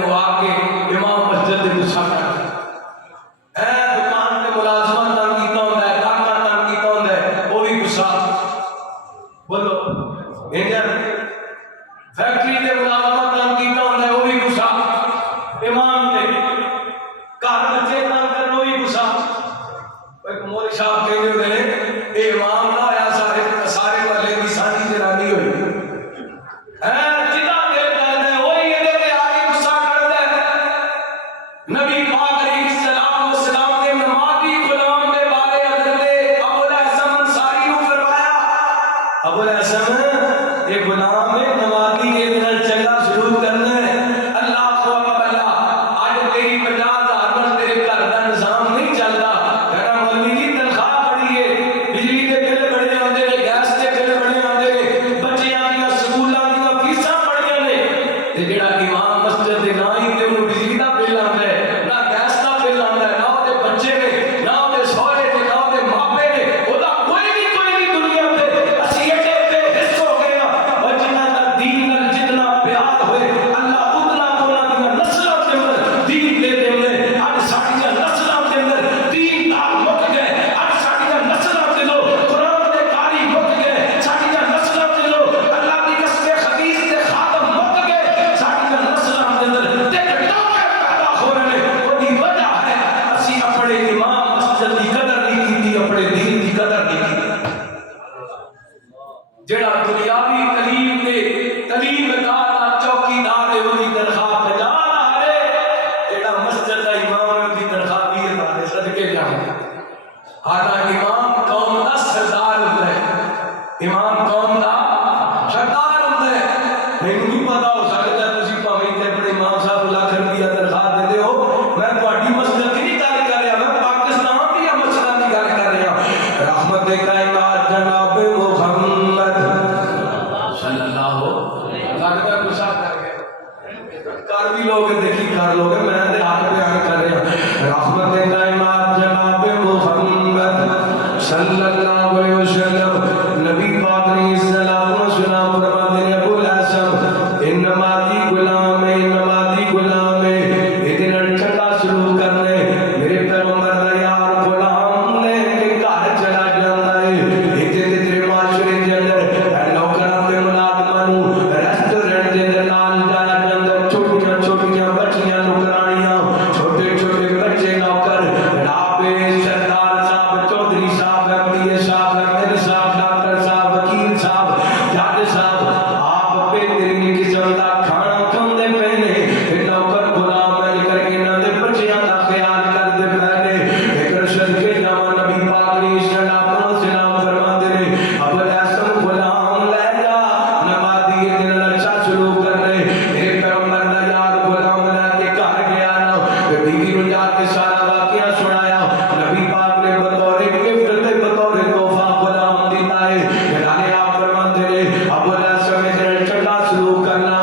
کر بھی لوگ دیکھی کر لوگ میں دے حق بیان کر رہا رحمت کائنات جناب محمد صلی اللہ علیہ وسلم نبی پاک علیہ السلام فرماتے ہیں ابو الحسن انما دی غلام ہے اتنا چنگا سلوک کرنے میرے پیغمبر دا یار غلام لے کے گھر چلا جاتا ہے اتنے تیرے معاشرے کے اندر نوکراں تے ملازماں نوں ریسٹورنٹ دے اندر نال جایا جاتا چھوٹیاں بچیاں نوکرانیاں چھوٹے چھوٹے بچے نوکر ڈھابے سردار صاحب چودھری صاحب ایم صاحب ایم صاحب ڈاکٹر صاحب وکیل صاحب جج صاحب آپ بہترین قسم دا کھانا کھاندے پے نے نوکر غلام بن کر کے انہاں دے بچیاں دا خیال کردے پے نے ایک رشد کے جوان نبی پاک علیہ السلام فرماندے نے ابو الحسن غلام لے جا نمازی دن اچھا سلوک کرنے میرے پیغمبر دا یار غلام لے کے گھر گیا نا بیوی نوں جا کے سارا واقعہ سنایا نبی پاک نے بطور گفٹ تے بطور تحفہ غلام دیتا ہے نالے آپ فرماتے نے ابو الحسن نے چنگا سلوک کرنا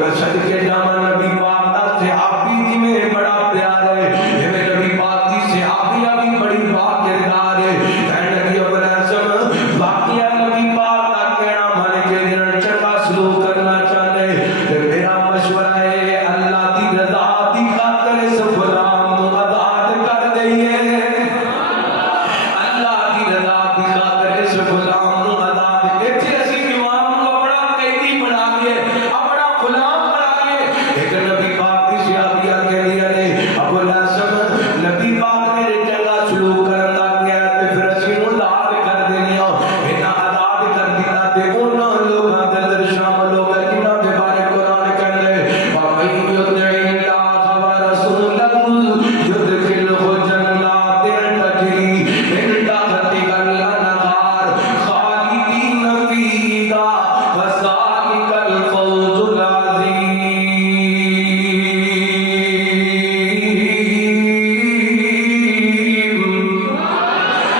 رشد کے جوان نبی پاک دا صحابی جی میں بڑا پیار ہے یہ نبی پاک دی صحابیہ بھی بڑی باکردار ہے کہنے لگی ابو الحسن واقعہ نبی پاک دا کہنا من کے دن چنگا سلوک کرنا چاہتے ہیں میرا مشورہ ہے اللہ دی رضا دی خاطر اس غلام نوں آزاد کر دئیے اللہ دی رضا دی خاطر اس غلام نوں آزاد ایتھے اسی امام نوں اپنا قیدی بنا کے اپنا غلام بنا کے ایک نبی پاک دی صحابیہ کہندی نے ابو الحسن نبی پاک نے چنگا سلوک کرن دا کہیا تے پھر اسی نوں آزاد کر دینی انہاں آزاد کر دیتا تے انہاں لوکاں دے اندر شامل ہو گئے جنہاں دے بارے قرآن کہندا ہے وَمَن يُطِعِ اللَّهَ وَرَسُولَهُ يُدْخِلْهُ جَنَّاتٍ تَجْرِي مِن تحتها الْأَنْهَارُ خَالِدِينَ فِيهَا وَذَلِكَ الْفَوْزُ الْعَظِيمُ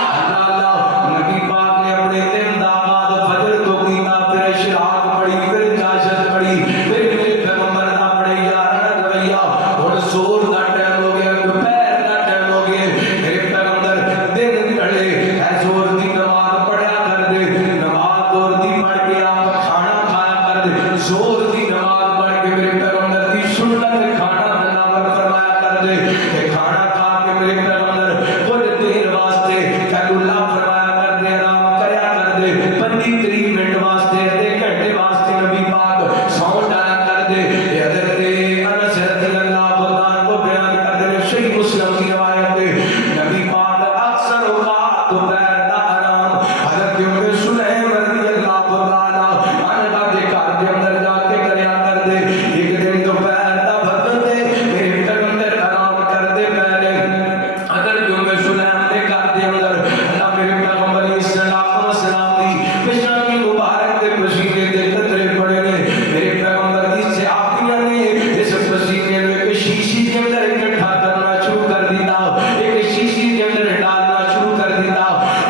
نبی پاک نے اپنے دن دا آغاز فجر تو کیتا پھر اشراق پڑھی پھر چاشت پڑھی پھر میرے پیغمبر دا پڑھے یار نہ رویا ہن سور دا ٹائم ہو گیا دوپہر دا ٹائم ہو گیا میرے پیغمبر دن ڈھلے اے زور دی نماز پڑھیا کر دے نماز زور دی پڑھ کے آپ کھانا کھایا کر دے زور دی نماز پڑھ کے میرے پیغمبر دی سنت کھانا تناول فرمایا کر دے کہ کھانا کھا کے میرے پیغمبر کچھ دیر واسطے کلولہ فرمایا کر دے آرام کریا کر دے 25-30 منٹ واسطے ادھے گھنٹے واسطے نبی پاک سو جایا کر دے حضرت انس رضی اللہ عنہ کو بیان کر دے صحیح مسلم کی روایت ہے نبی پاک اکثر اوقات دوپہر دا آرام حضرت ام سلیم رضی اللہ عنہا دے گھر دے اندر جا کے کریا کر دے ایک دن دوپہر دا وقت دے میرے پیغمبر آرام کر دے پہلے حضرت ام سلیم دے گھر دے اندر اللہ میرے پیغمبر علیہ السلام دی پیشانی مبارک دے پسینے دے قطرے پڑے نے میرے پیغمبر دی صحابیہ نے اس پسینے میں ایک شیشی کے اندر اکٹھا کرنا شروع کر دیتا ایک شیشی کے اندر ڈالنا شروع کر دیتا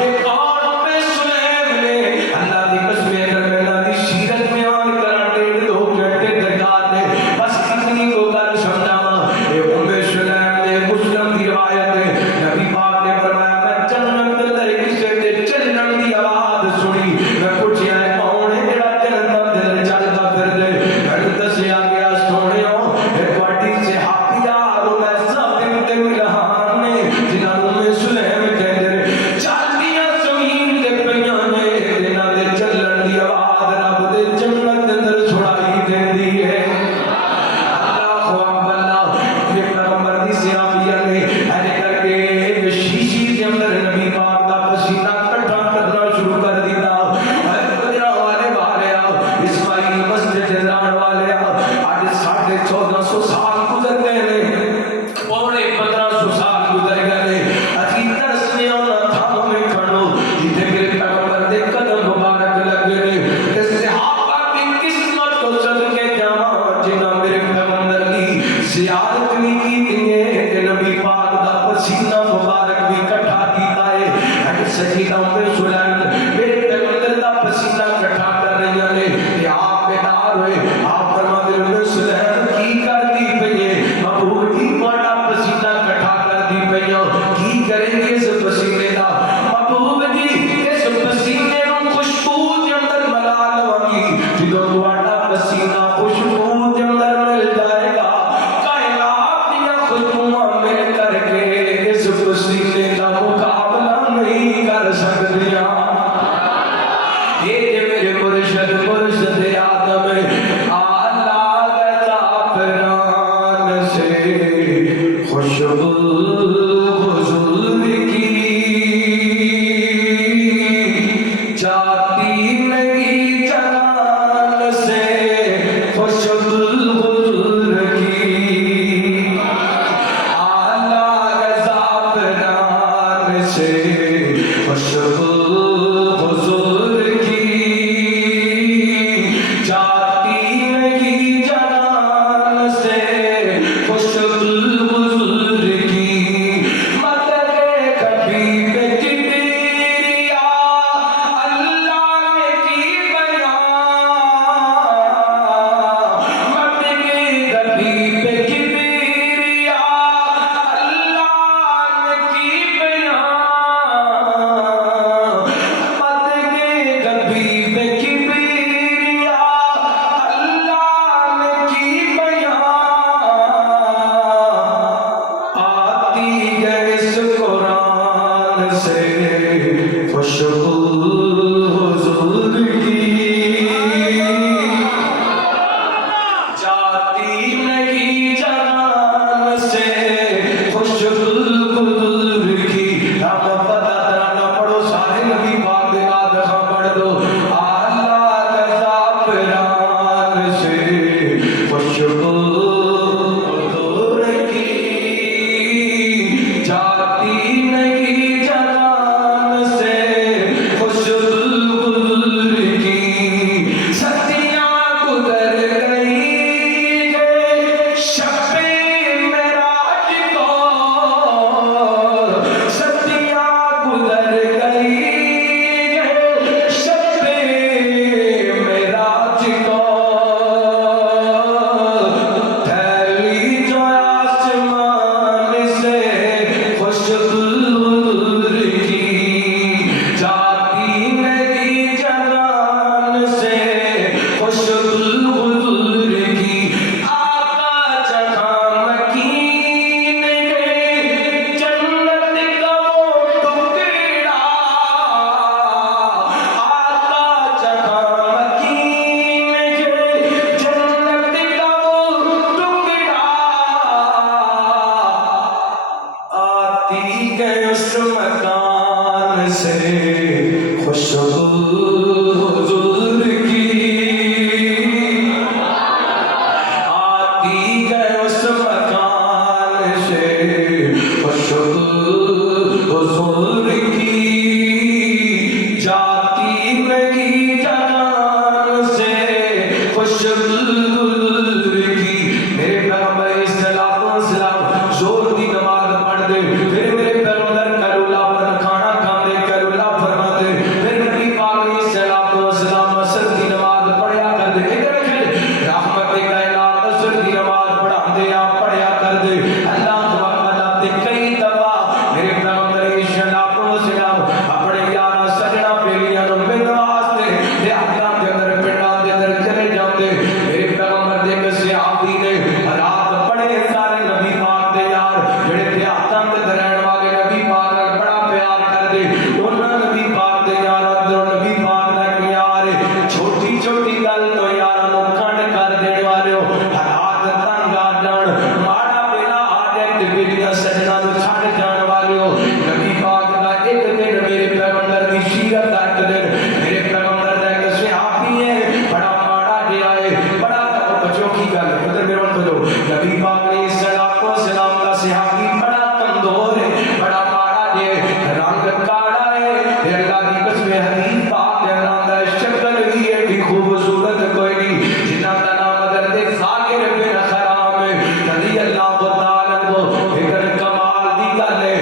ایک اور ام سلیم نے اللہ دی قسم اگر میں نہ دی سیرت میں آن کرا 1.5-2 گھنٹے درکار نے بس کتنی کو کر سمجھاوا اے ام سلیم نے مسلم دی روایت ہے نبی پاک نے فرمایا میں جنت کے اندر کسی دے چلن دی آواز سنی میں پوچھیا ہے کون ہے جڑا جنت دے اندر چلدا پھر دے میں دسیا گیا سونےو اے تواڈی صحابیہ رمیثہ بنت ملحان نے جنہاں نوں ام سلیم کہندے نے چاندیاں زمین تے پیاں نے جنہاں دے چلن دی آواز رب دے جنت دے اندر سنائی دیندی ہے اللہ اکبر اللہ یہ پیغمبر دی صحابیہ نے ایسے کر کے شیشی کے اندر نبی پاک دا پسینہ اکٹھا کرنا شروع کر دیتا اے گجرا والے اسماعیل مسجد جان والے آج 1450 سال گزر گئے نے پونے 1500 سال گزر گئے نے اسی درس میں انہاں تھاموں میں کھڑو جتھے میرے پیغمبر دے قدم مبارک لگے نے تے صحابہ کی قسمت تو صدقے جاواں جنہاں میرے پیغمبر کی زیارت نہیں کی تے نبی پاک دا پسینہ مبارک بھی اکٹھا کیتا ہے اگر سیدہ ام سلیم میرے پیغمبر دا پسینہ اکٹھا کر رہی ہیں کہ آپ بیدار ہوئے آپ فرماتے ہیں ام سلیم کی کر دی خوشبو حضور کی جاتی نہیں جنان سے، خوشبو حضور کی اعلیٰ زعفران سے، خوشبو حضور کی جاتی نہیں جنان سے، خوشبو حضور کی مدد کبھی بے کبریا اللہ نے کی بیان، مدد کبھی بے کبریا اللہ نے کی بیان، مدد کبھی بے کبریا اللہ نے کی بیان، آتی ہے اس قرآن سے خوشبو حضور کی، جاتی نہیں جنان سے، خوشبو حضور کی۔ آپ کو پتہ ترانہ پڑھو، سارے نبی پاک دے نام دکھا پڑھ دو، اعلیٰ زعفران سے، خوشبو حضور کی جاتی نہیں جنان سے، خوشبو حضور کی ستیاں گزر گئی ہے شب معراج کو، ستیاں گزر گئی ہے شب معراج کو، پھیلی جو آسمان سے خوشبو حضور کی، جاتی نہیں جنان سے، خوشبو حضور کی، آقا جہاں مکین ہے جنت کا وہ ٹکڑا، آقا جہاں مکین ہے جنت کا وہ ٹکڑا، آتی ہے اس مکان سے خوشبو حضور کی، آتی ہے اس مکان سے خوشبو حضور کی، جاتی نہیں جنان سے، خوشبو حضور کی۔ میرے پیغمبر علیہ الصلوۃ والسلام زور دی نماز پڑھ دے، پھر میرے پیغمبر کلولہ پر کھانا کھاندے، کلولہ فرماتے، پھر نبی پاک علیہ الصلوۃ والسلام عصر دی نماز پڑھیا کر دے، ادھر رکھے رحمت کائنات عصر دی نماز پڑھا دے، آپ پڑھیا کر دے، اللہ اکبر تے کئی دفعہ میرے پیغمبر علیہ الصلوۃ والسلام اپنے یار سجنا بیلیاں نوں ملن واسطے دیہاتاں دے اندر پنڈاں دے اندر چلے جاندے، میرے پیغمبر دے ایک صحابی نے رات بڑے سارے نبی پاک دے یار جڑے دیہاتاں دے اندر رہن والے نبی پاک نال بڑا پیار کردے، انہاں نبی پاک دے یار اندر نبی پاک دا ایک یار چھوٹی چھوٹی گل تو یاراں نوں کھنڈ کر دین والے حالات تنگ آ جان، ماڑا ویلا آ جائے تے بیلیاں سجنا نوں چھڈ جان والے نبی پاک دا ایک دن میرے پیغمبر دی سیرت دا ایک دن میرے پیغمبر دا ایک صحابی ہے بڑا ماڑا جہا ہے، بڑا بچوں کی گل ہے ادھر میرے بولو، نبی پاک علیہ الصلوۃ والسلام کا صحابی بڑا کمزور ہے، بڑا ماڑا جہا ہے، رنگ کالا ہے، تے اللہ دی قسم حدیث پاک دے اندر آندا ہے شکل بھی ایڈی خوبصورت کوئی نہیں، جنہاں دا نام حضرت ذاکر بن حرام رضی اللہ تعالی عنہ، ایک کمال دی گل ہے،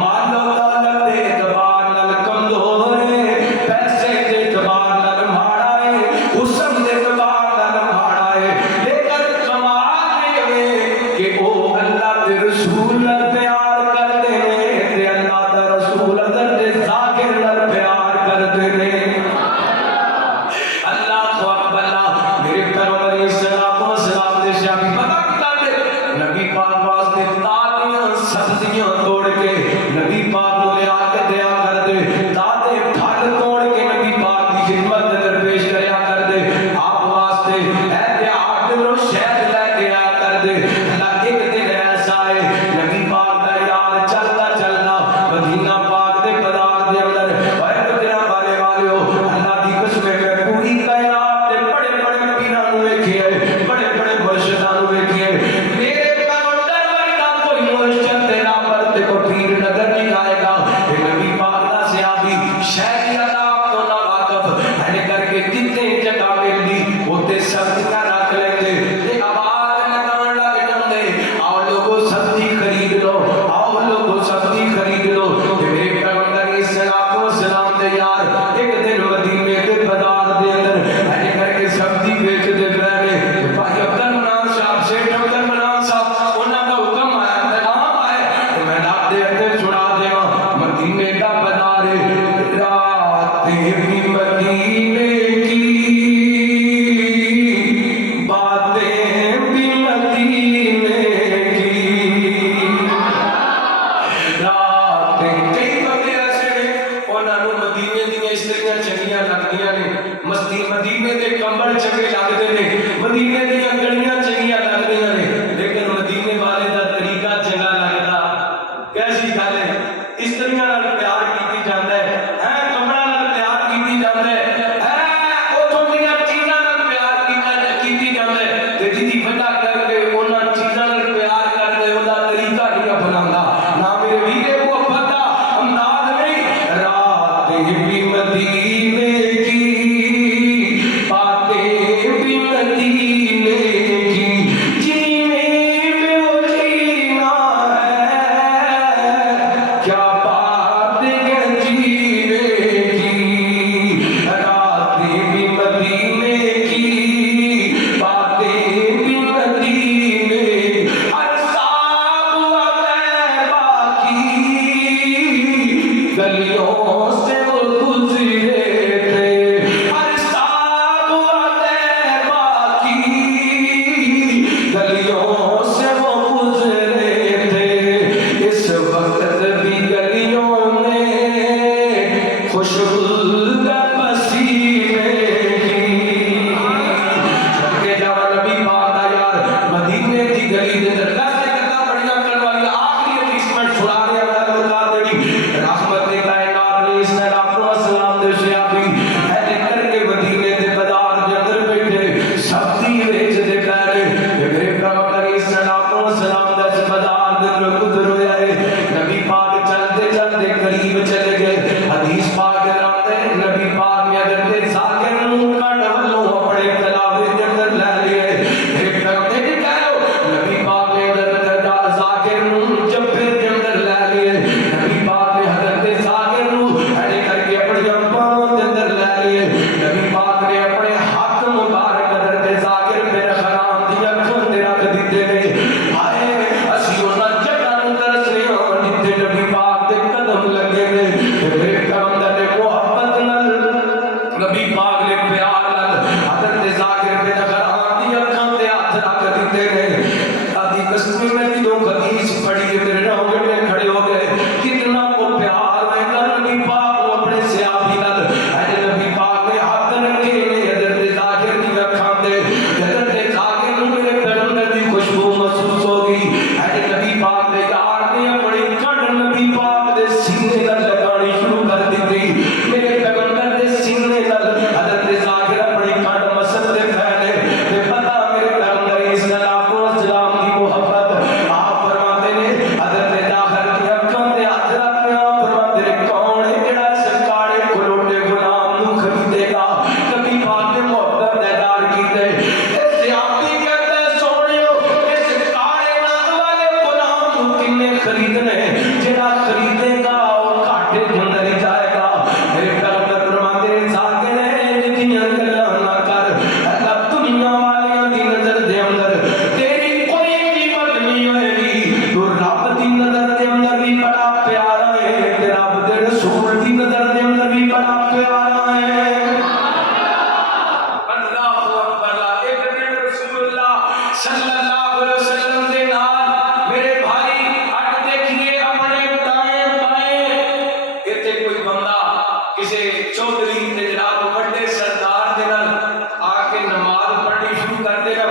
مال و دولت دے اعتبار نال کمزور ہے، پیسے دے اعتبار نال ماڑا ہے، حسن دے اعتبار نال ماڑا ہے، لیکن کمال یہ ہے کہ وہ اللہ دے رسول نال پیار کردے نے، تے اللہ دا رسول حضرت ذاکر نال پیار کردے نے، اللہ اکبر۔ میرے پیغمبر علیہ الصلوۃ والسلام دے صحابی پتہ کی گل ہے، نبی پاک واسطے تازیاں سبزیاں توڑ کے نبی پاک نوں لیا کے دیا کردے، تازے پھل توڑ کے نبی پاک دی خدمت اندر پیش کریا کردے، آپ واسطے اے دیہات دے لوگ شہد لے کے آیا کردے، اللہ ایک دن ایسا ہے نبی رستے میں جو حدیث پڑھی ہے میرے روگے میں کھڑے ہو گئے کتنا کو پیار میں کر نبی پاک کو اپنے صحابی نال اے نبی پاک نے ہاتھ رکھے نے حضرت ظاہر دی اکھاں تے حضرت ظاہر نوں میرے پیغمبر دی خوشبو محسوس ہو گئی اے نبی پاک نے یار نے اپنی کڑ نبی پاک دے سینے نال لگانی شروع کر دی میرے پیغمبر دے سینے نال حضرت ظاہر اپنی کڑ مسل دے پھیلے تے پتہ میرے پیغمبر اسلام کو اسلام کی محبت آپ فرماتے نے حضرت ظاہر کی اکھاں تے ہاتھ رکھیا فرماتے نے کون ہے جڑا سرکارے کھلوٹے غلام نوں خریدے گا نبی پاک نے محبت دیدار کیتے اے صحابی کہتے ہیں سونیو اس کائنات والے غلام نوں کنے خریدنے جڑا خریدے گا وہ گھاٹے دے اندر ہی جائے گا میرے پیغمبر فرماتے ہیں ظاہر ہے جتنیاں گلاں نہ کر اللہ دنیا والیاں دی نظر دے اندر تیری کوئی قیمت نہیں ہوئے گی تو رب دی نظر دے اندر بھی بڑا پیارا ہے تے رب دے رسول دی نظر دے اندر بھی بڑا پیارا ہے اللہ اکبر ایک دن رسول اللہ صلی اللہ علیہ وسلم دے نال میرے بھائی ہٹ دیکھیے اپنے دائیں بائیں ایتھے کوئی بندہ کسی چودھری تے جناب بڑے سردار دے نال آ کے نماز پڑھنی شروع کر دے گا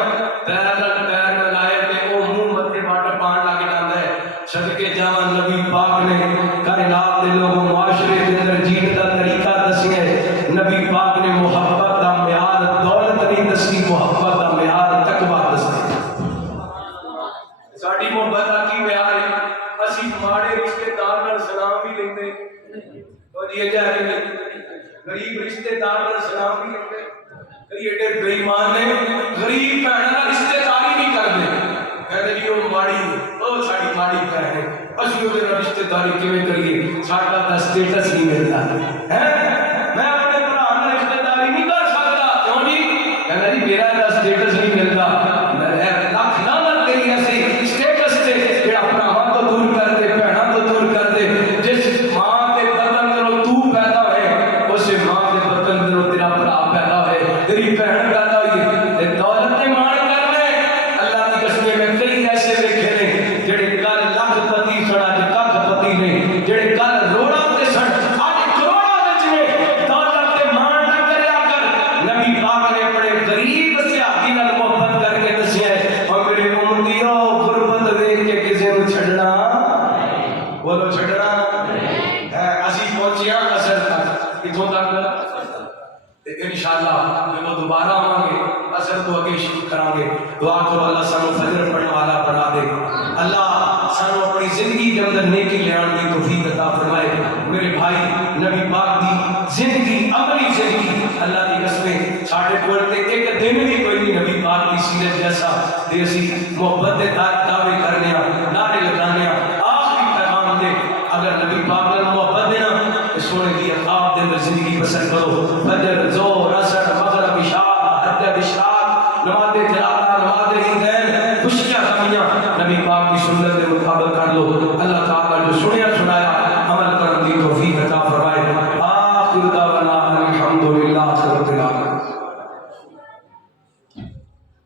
پیر نال پیر ملائے تے او منہ متے وٹ پان لگ جاندا ہے صدقے جاواں نبی پاک نے کائنات دے لوگوں معاشرے دے اندر جینے دا طریقہ دسیا ہے نبی پاک نے محبت دا معیار دولت نہیں دسی محبت دا معیار تقویٰ دسیا ساڈی محبت دا کی معیار ہے اسی ماڑے رشتہ دار نال سلام بھی لیندے او جی جا کے غریب رشتہ دار نال سلام بھی لیندے کئی ایڈے بے ایمان نے غریب بہن نال رشتہ داری نہیں کردے کہندے جی او ماڑی او ساڈی ماڑی بہن ہے اسی او دے نال رشتہ داری کیویں کریے ساڈا تا سٹیٹس نہیں ملدا ہے میں اپنے بھرا نال رشتہ داری نہیں کر سکدا کیوں جی کہندا جی میرا تا سٹیٹس نہیں ملدا میں لاکھ لعنت تیری ایسی سٹیٹس تے جڑا بھراواں تو دور کر دے بہناں تو دور کر دے جس ماں دے بدن اندروں تو پیدا ہوئے اس ماں دے بدن اندروں تیرا بھرا پیدا ہوئے تیری بہن پیدا ہوئی تے دولت تے مان کر لے اللہ دی قسم میں کئی ایسے دیکھے نے جڑے کل لاکھ پتی سن اج ککھ پتی نے جڑے کل روڑاں تے سن اج کروڑاں وچ نے دولت تے مان نہ کریا کر نبی پاک نے بڑے غریب صحابی نال محبت کر کے دسیا ہے اور میرے امتیو غربت ویکھ کے کسے نوں چھڈنا بولو چھڈنا ہے اسی پہنچیا اثر تک کتھوں تک انشاءاللہ جب دوبارہ آؤں گے اثر تو اگے شروع کریں گے دعا کرو اللہ سانو فجر پڑھنے والا بنا دے اللہ سانو اپنی زندگی کے اندر نیکی لے آنے کی توفیق عطا فرمائے میرے بھائی نبی پاک دی زندگی عملی زندگی اللہ دی قسمیں ساڈے کول تے ایک دن بھی کوئی نہیں نبی پاک دی سیرت جیسا تے اسی محبت دے دعوے کرنے نعرے لگانے آخری پیغام دے اگر نبی پاک نال محبت دینا سونے دی آپ دے اندر زندگی بسر کرو فجر زور عصر مغرب عشاء تہجد اشراق نماز جنازہ نماز عیدین خوشیاں غمیاں نبی پاک کی سنت کے مطابق کر لو اللہ تعالی جو سنیا سنایا عمل کرنے کی توفیق عطا فرمائے آخر دعوانا الحمدللہ رب العالمین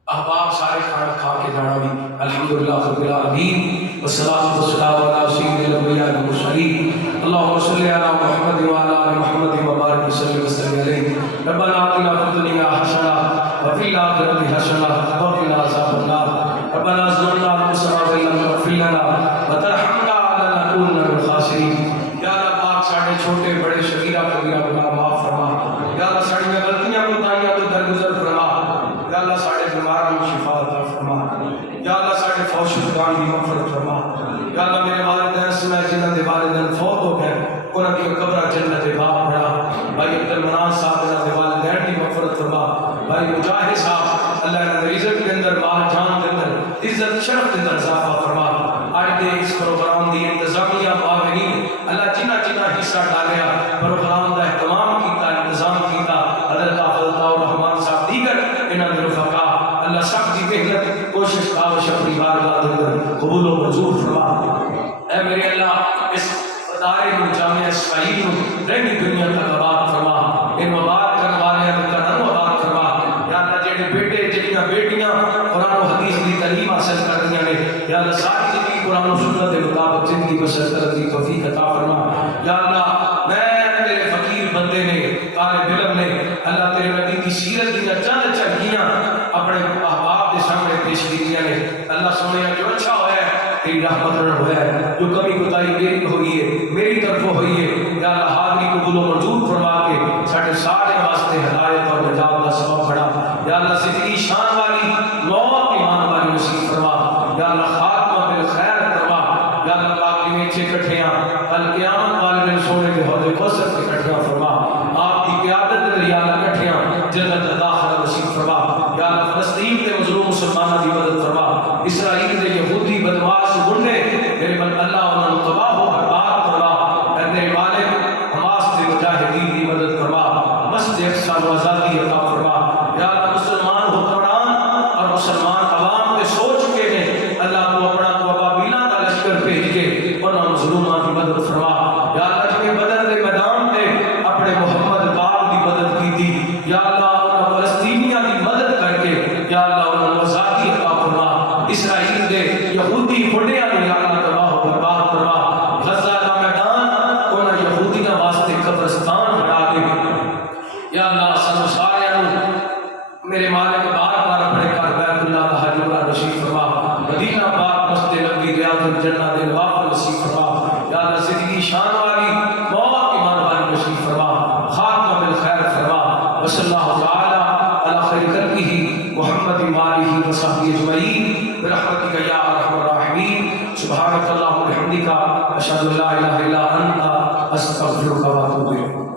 احباب سارے کھانا کھا کے جانا بھی الحمدللہ رب العالمین والصلاة والسلام على سيد الأنبياء والمرسلين اللهم صل على محمد وعلى آل محمد وبارك وسلم عليه ربنا آتنا في الدنيا حسنة وفي الآخرة حسنة وقنا عذاب النار ربنا ظلمنا أنفسنا وإن لم تغفر لنا وترحمنا لنكونن من الخاسرين یا اللہ پاک ساڈے چھوٹے بڑے صغیرہ کبیرہ گناہ معاف فرما یا اللہ ساڈیاں غلطیاں کوتاہیاں تو درگزر فرما یا اللہ ساڈے بیماراں نوں شفا عطا فرما یا اللہ ساڈے فوت شدگان دی مغفرت فرما یا اللہ میرے والدین سمیت جنہاں دے والدین فوت ہو گئے انہاں دی قبراں جنت باب بڑھا بھائی عبد المنان صاحب انہاں دے والدین دی مغفرت فرما بھائی مجاہد صاحب اللہ انہاں دی عزت کے اندر مال جان کے اندر عزت شرف کے اندر اضافہ فرما اج دے اس پروگرام دی انتظامیہ معاونین اللہ جنہ جنہ حصہ ڈالیا پروگرام دا اہتمام کیتا انتظام کیتا حضرت حافظ الرحمان صاحب دیگر انہاں دے رفقا اللہ سب دی محنت کوشش کاوش اپنی بارگاہ دے اندر قبول و منظور فرما اے میرے اللہ اس ادارے کو جامعہ اسماعیل کو رہنی دنیا تک آباد فرما ان مبارک کرنے والے کا رنگ آباد فرما یا اللہ جڑے بیٹے جڑیاں بیٹیاں قرآن و حدیث کی تعلیم حاصل کر دیا نے یا اللہ اللہ ساری زندگی قرآن و سنت کے مطابق زندگی بسر کرنے کی توفیق عطا فرما یا اللہ میں تیرے فقیر بندے نے طالب علم نے اللہ تیرے نبی کی سیرت کی چند چنگیاں اپنے احباب کے سامنے پیش کیتیاں نے اللہ سونے جو اچھا ہوا ہے تیری رحمت رن ہوا ہے جو کمی کوتاہی میری ہوئی ہے میری طرف ہوئی ہے یا اللہ حاضری قبول و منظور فرما کے ساڈے سارے واسطے ہدایت اور نجات کا سبب بنا یا اللہ زندگی شان والی موت ایمان والی نصیب فرما یا اللہ خاتمہ بالخیر فرما یا اللہ پاک کی نیچے کٹھیاں القیامت والے دن سونے کے حوض کوثر کے کٹھیاں فرما آپ کی قیادت میں یا اللہ کٹھیاں جنت داخلہ نصیب فرما یا اللہ فلسطین کے مظلوم مسلمانوں کی مدد فرما اسرائیل کے یہودی بدماش گنڈے میرے من اللہ انہوں نے تباہ و برباد فرما اے میرے مالک حماس کے مجاہدین کی مدد فرما مسجد اقصی و آزادی عطا فرما یا اللہ مسلمان حکمران اور مسلمان عوام کے سوچ کے ہیں اللہ کو اپنا تو ابابیلہ کا لشکر بھیج کے انہوں مظلومان کی مدد فرما یا اللہ جنہیں بدر کے میدان میں اپنے محمد باغ کی مدد کی تھی یا اللہ انہوں فلسطینیاں کی مدد کر کے یا اللہ انہوں آزادی عطا فرما اسرائیل دے یہودی بڑھیاں نے یا اللہ تباہ و برباد فرما غزہ کا میدان انہوں یہودیاں واسطے قبرستان بنا دے یا اللہ سنو ساریاں میرے مالک بار بار اپنے گھر بیت اللہ کا حجورہ نصیب فرما مدینہ پاک مسجد نبوی ریاض الجنہ دے نوافل نصیب فرما یا اللہ زندگی شان والی موت ایمان والی نصیب فرما خاتمہ بالخیر فرما وصلی اللہ تعالی علی خیر خلقہ محمد وآلہ وصحبہ اجمعین برحمتک یا ارحم الراحمین سبحانک اللہم وبحمدک اشہد ان لا الہ الا انت استغفرک واتوب الیک